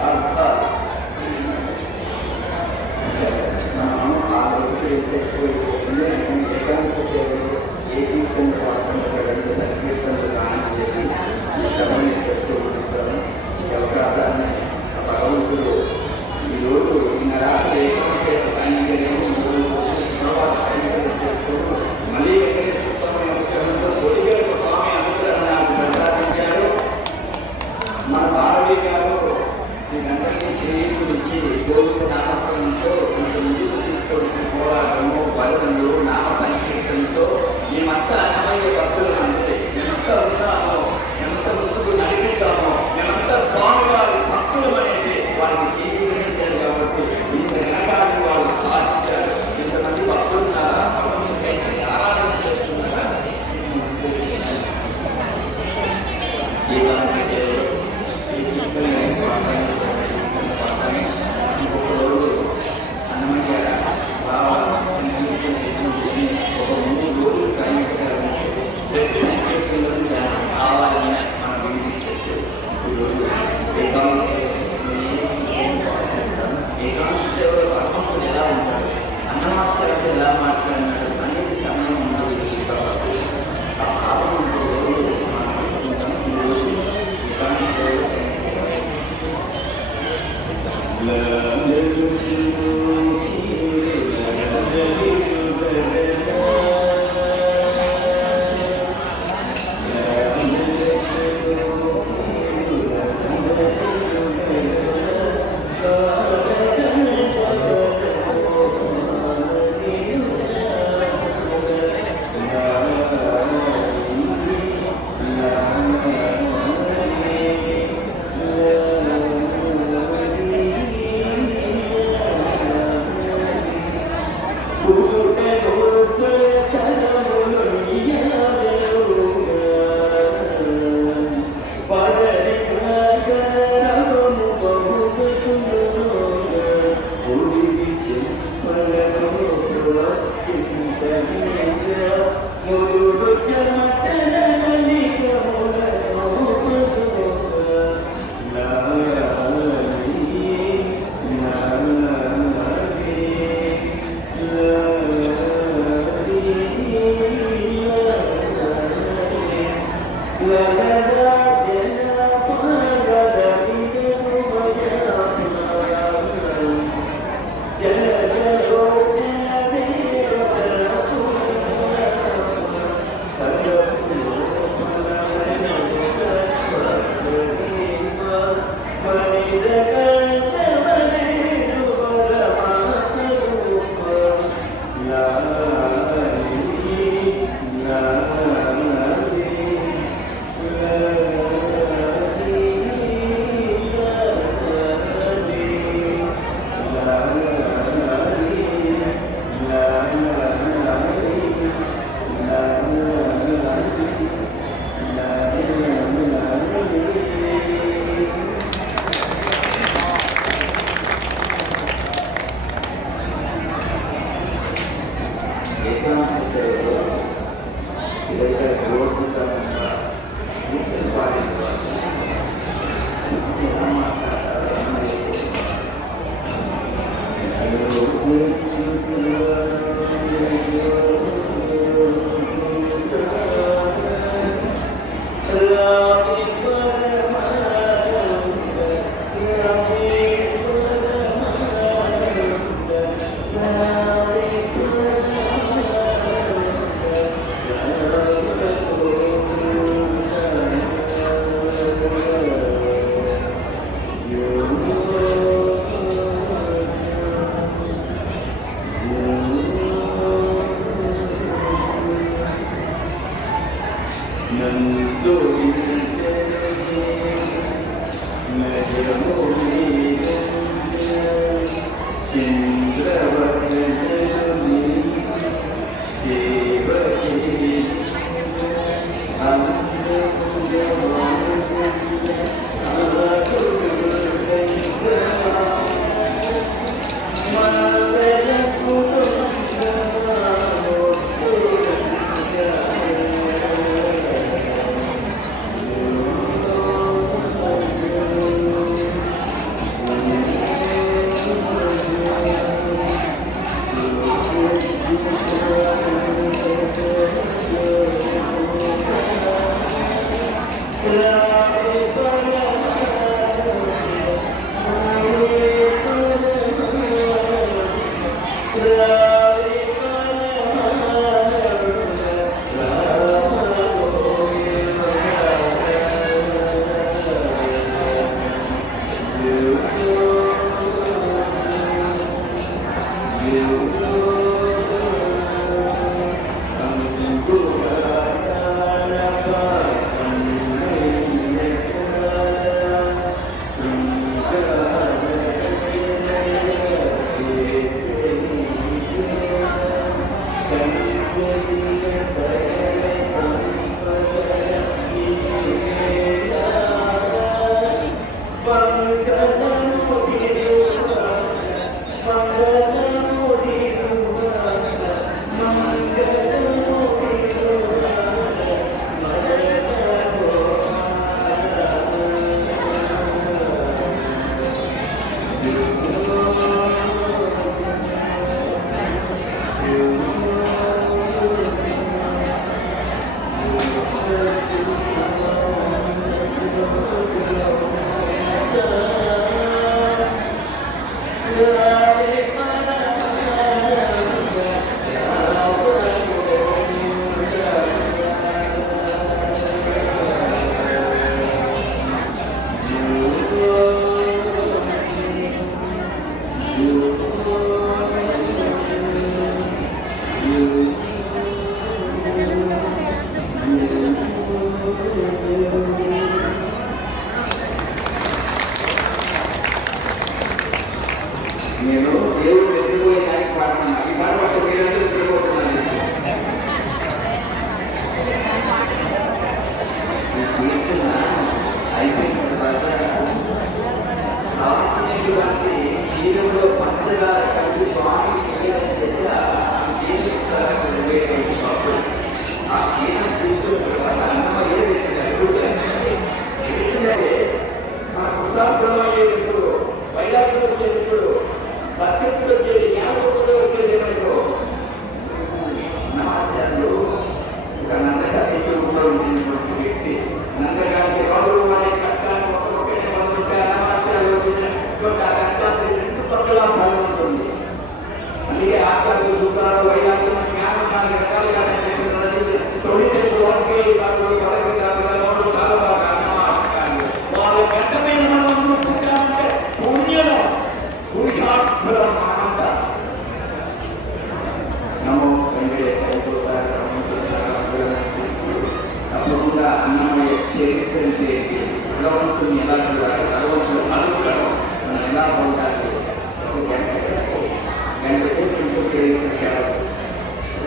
అర్థాలు. భగవంతుడు ఈరోజు మళ్ళీ కొద్దిగా స్వామి అనుగ్రహాన్ని ప్రసాదించారు. మన భారతీ గారు దీనంతటి శ్రేయస్సునిచ్చి గోవింద నామస్మరణతో పోరాటము, భజనలు, నామ సంకీర్తనతో మేమంతా అన్నమయ్య భక్తులు అంటే ఎంత ఉంటామో, ఎంత ముందుకు నడిపిస్తామో, మేమంతా స్వామి వారి భక్తులు అనేది వారికి జీవించారు. కాబట్టి ఇంత ఘనకాలను వాళ్ళు సాధించారు. ఇంతమంది భక్తులు ఉన్నారా, ఆరాధన చేస్తున్నారా? అన్నమయ్య ఒక 3 రోజులు టైం పెట్టారు. ప్రతి సంకేతంలో కావాలని మనం వినిపించవచ్చు. ఈరోజు ఏకాంత సేవలో అర్థం ఎలా ఉంటారు, అన్నమాచారంతో ఎలా మాట్లాడినారు అనేది సమయం ఉన్నది. ఆ భావం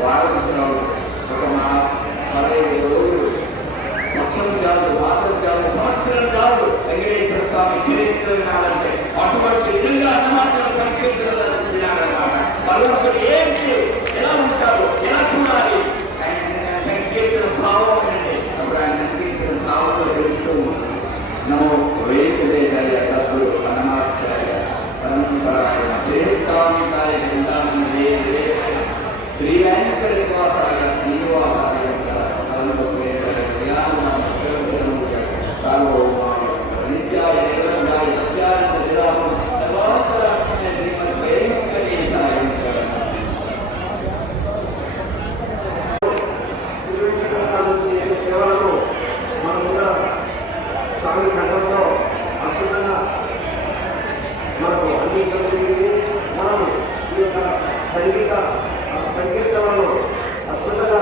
వారం ఒక 15 రోజులు మొత్తం కాదు, మాసం కాదు, సంవత్సరం కాదు, వెంకటేశ్వర స్వామి చరిత్ర వినాలంటే అటువంటి విధంగా అన్నమాత్రం సంకీర్తనమాట. భగవంతుడు ఏంటి, ఎలా ఉంటారు, ఎలా చూడాలి, ఆయన సంకీర్తన భావం అంటే అప్పుడు ఆయన సంకీర్తన భావంలో తెలుస్తూ ఉంటుంది. నమో వేంకటేశాయ తత్తుడు అన్నమాచార్య పరంపరాయ శ్రేష్టాంతాయ శ్రీ వెంకట నివాసాయ శ్రీనివాసాయ సేవలకు మనకున్న స్వామి ఘట్టంలో అద్భుతంగా మనకు అందించడం జరిగింది. మనం ఈ యొక్క సంగీతాలను అద్భుతంగా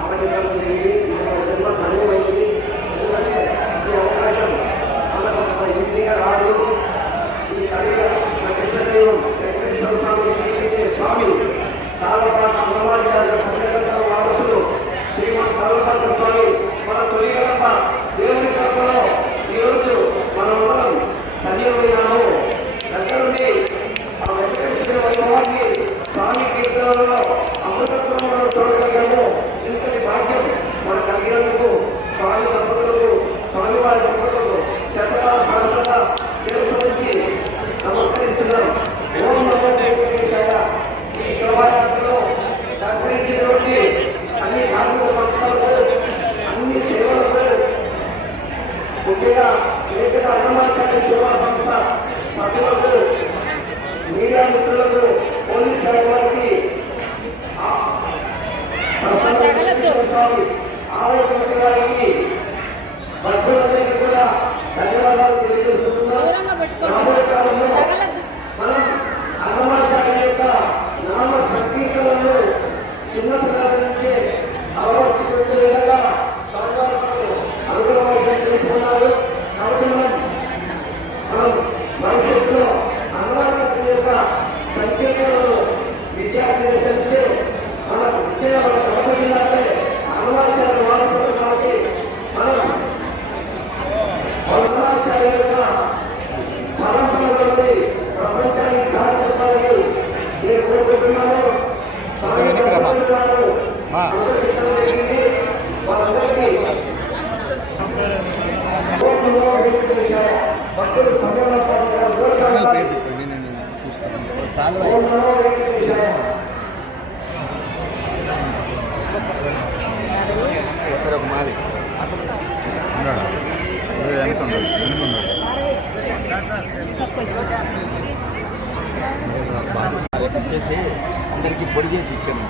ఆనందించడం జరిగింది. జన్మ ధన్యమైంది. ఎందుకంటే ఈ అవకాశం మనకు ఈజీగా రాదు. ఈ కలిగ కృష్ణదేవం వెంకటేశ్వర స్వామి స్వామి తాళపాట అన్నమాచార్య పంచగంటల వారసులు శ్రీమన్ తాళపాట స్వామి మన తొలిగడప దేవుని కడపలో ఈరోజు మనమందరం ధన్యమైనాము. దగ్గరుండి ఆ వెంకటేశ్వర వైభవాన్ని స్వామి కీర్తనలలో అమృతత్వంలో చూడగలిగాము. ఇంతటి భాగ్యం మన కలిగినందుకు స్వామి దంపతులకు, స్వామివారి దంపతులకు శతగా సహస్రగా చేసి నమస్కరిస్తున్నాం. ఓం నమో వెంకటేశాయ. ఈ శోభాయాత్రలో సహకరించినటువంటి అన్ని ధార్మిక సంస్థలకు, అన్ని సేవలకు, ముఖ్యంగా వెంకట అన్నమాచార్య సేవా సంస్థ సభ్యులకు, మీడియా మిత్రులకు, పోలీస్ వారికి, ఆలయ కమిటీ వారికి, భక్తులందరికీ కూడా ధన్యవాదాలు తెలియజేస్తున్నాం. రాబోయే కాలంలో మనం అన్నమాచార్య యొక్క నామ సంకీర్తనలు చిన్నపిల్లల నుంచి అలవర్చుకునే విధంగా స్వామివారు అనుగ్రహం చేసుకున్నారు. కాబట్టి మనం భవిష్యత్తులో అన్నమాచార్య యొక్క సంకీర్తనలు విద్యార్థులు చదివితే మనకు ముఖ్యంగా మన కడప జిల్లా అంటే అన్నమాచార్య వారసులు కాబట్టి మనం అన్నమాచార్య యొక్క పరంపరలోని ప్రపంచానికి దారి చెప్పాలని నేను కోరుకుంటున్నాను. జరిగింది. వాళ్ళందరికీ భక్తులు సంఘంలో అందరికీ పొడి చేసి ఇచ్చాను.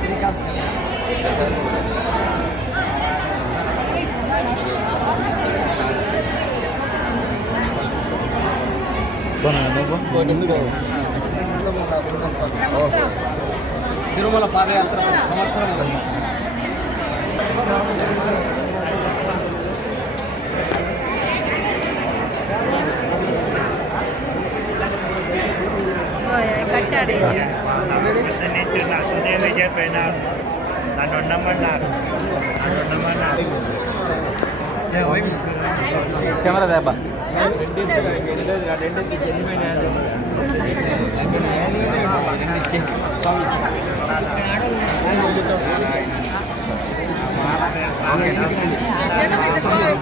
శ్రీకాంత్ తిరుమల పాదయాత్ర సంవత్సరం కట్టాడు. కెమెరా దేబా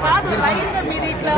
కాదు లైన్ మీరు ఇట్లా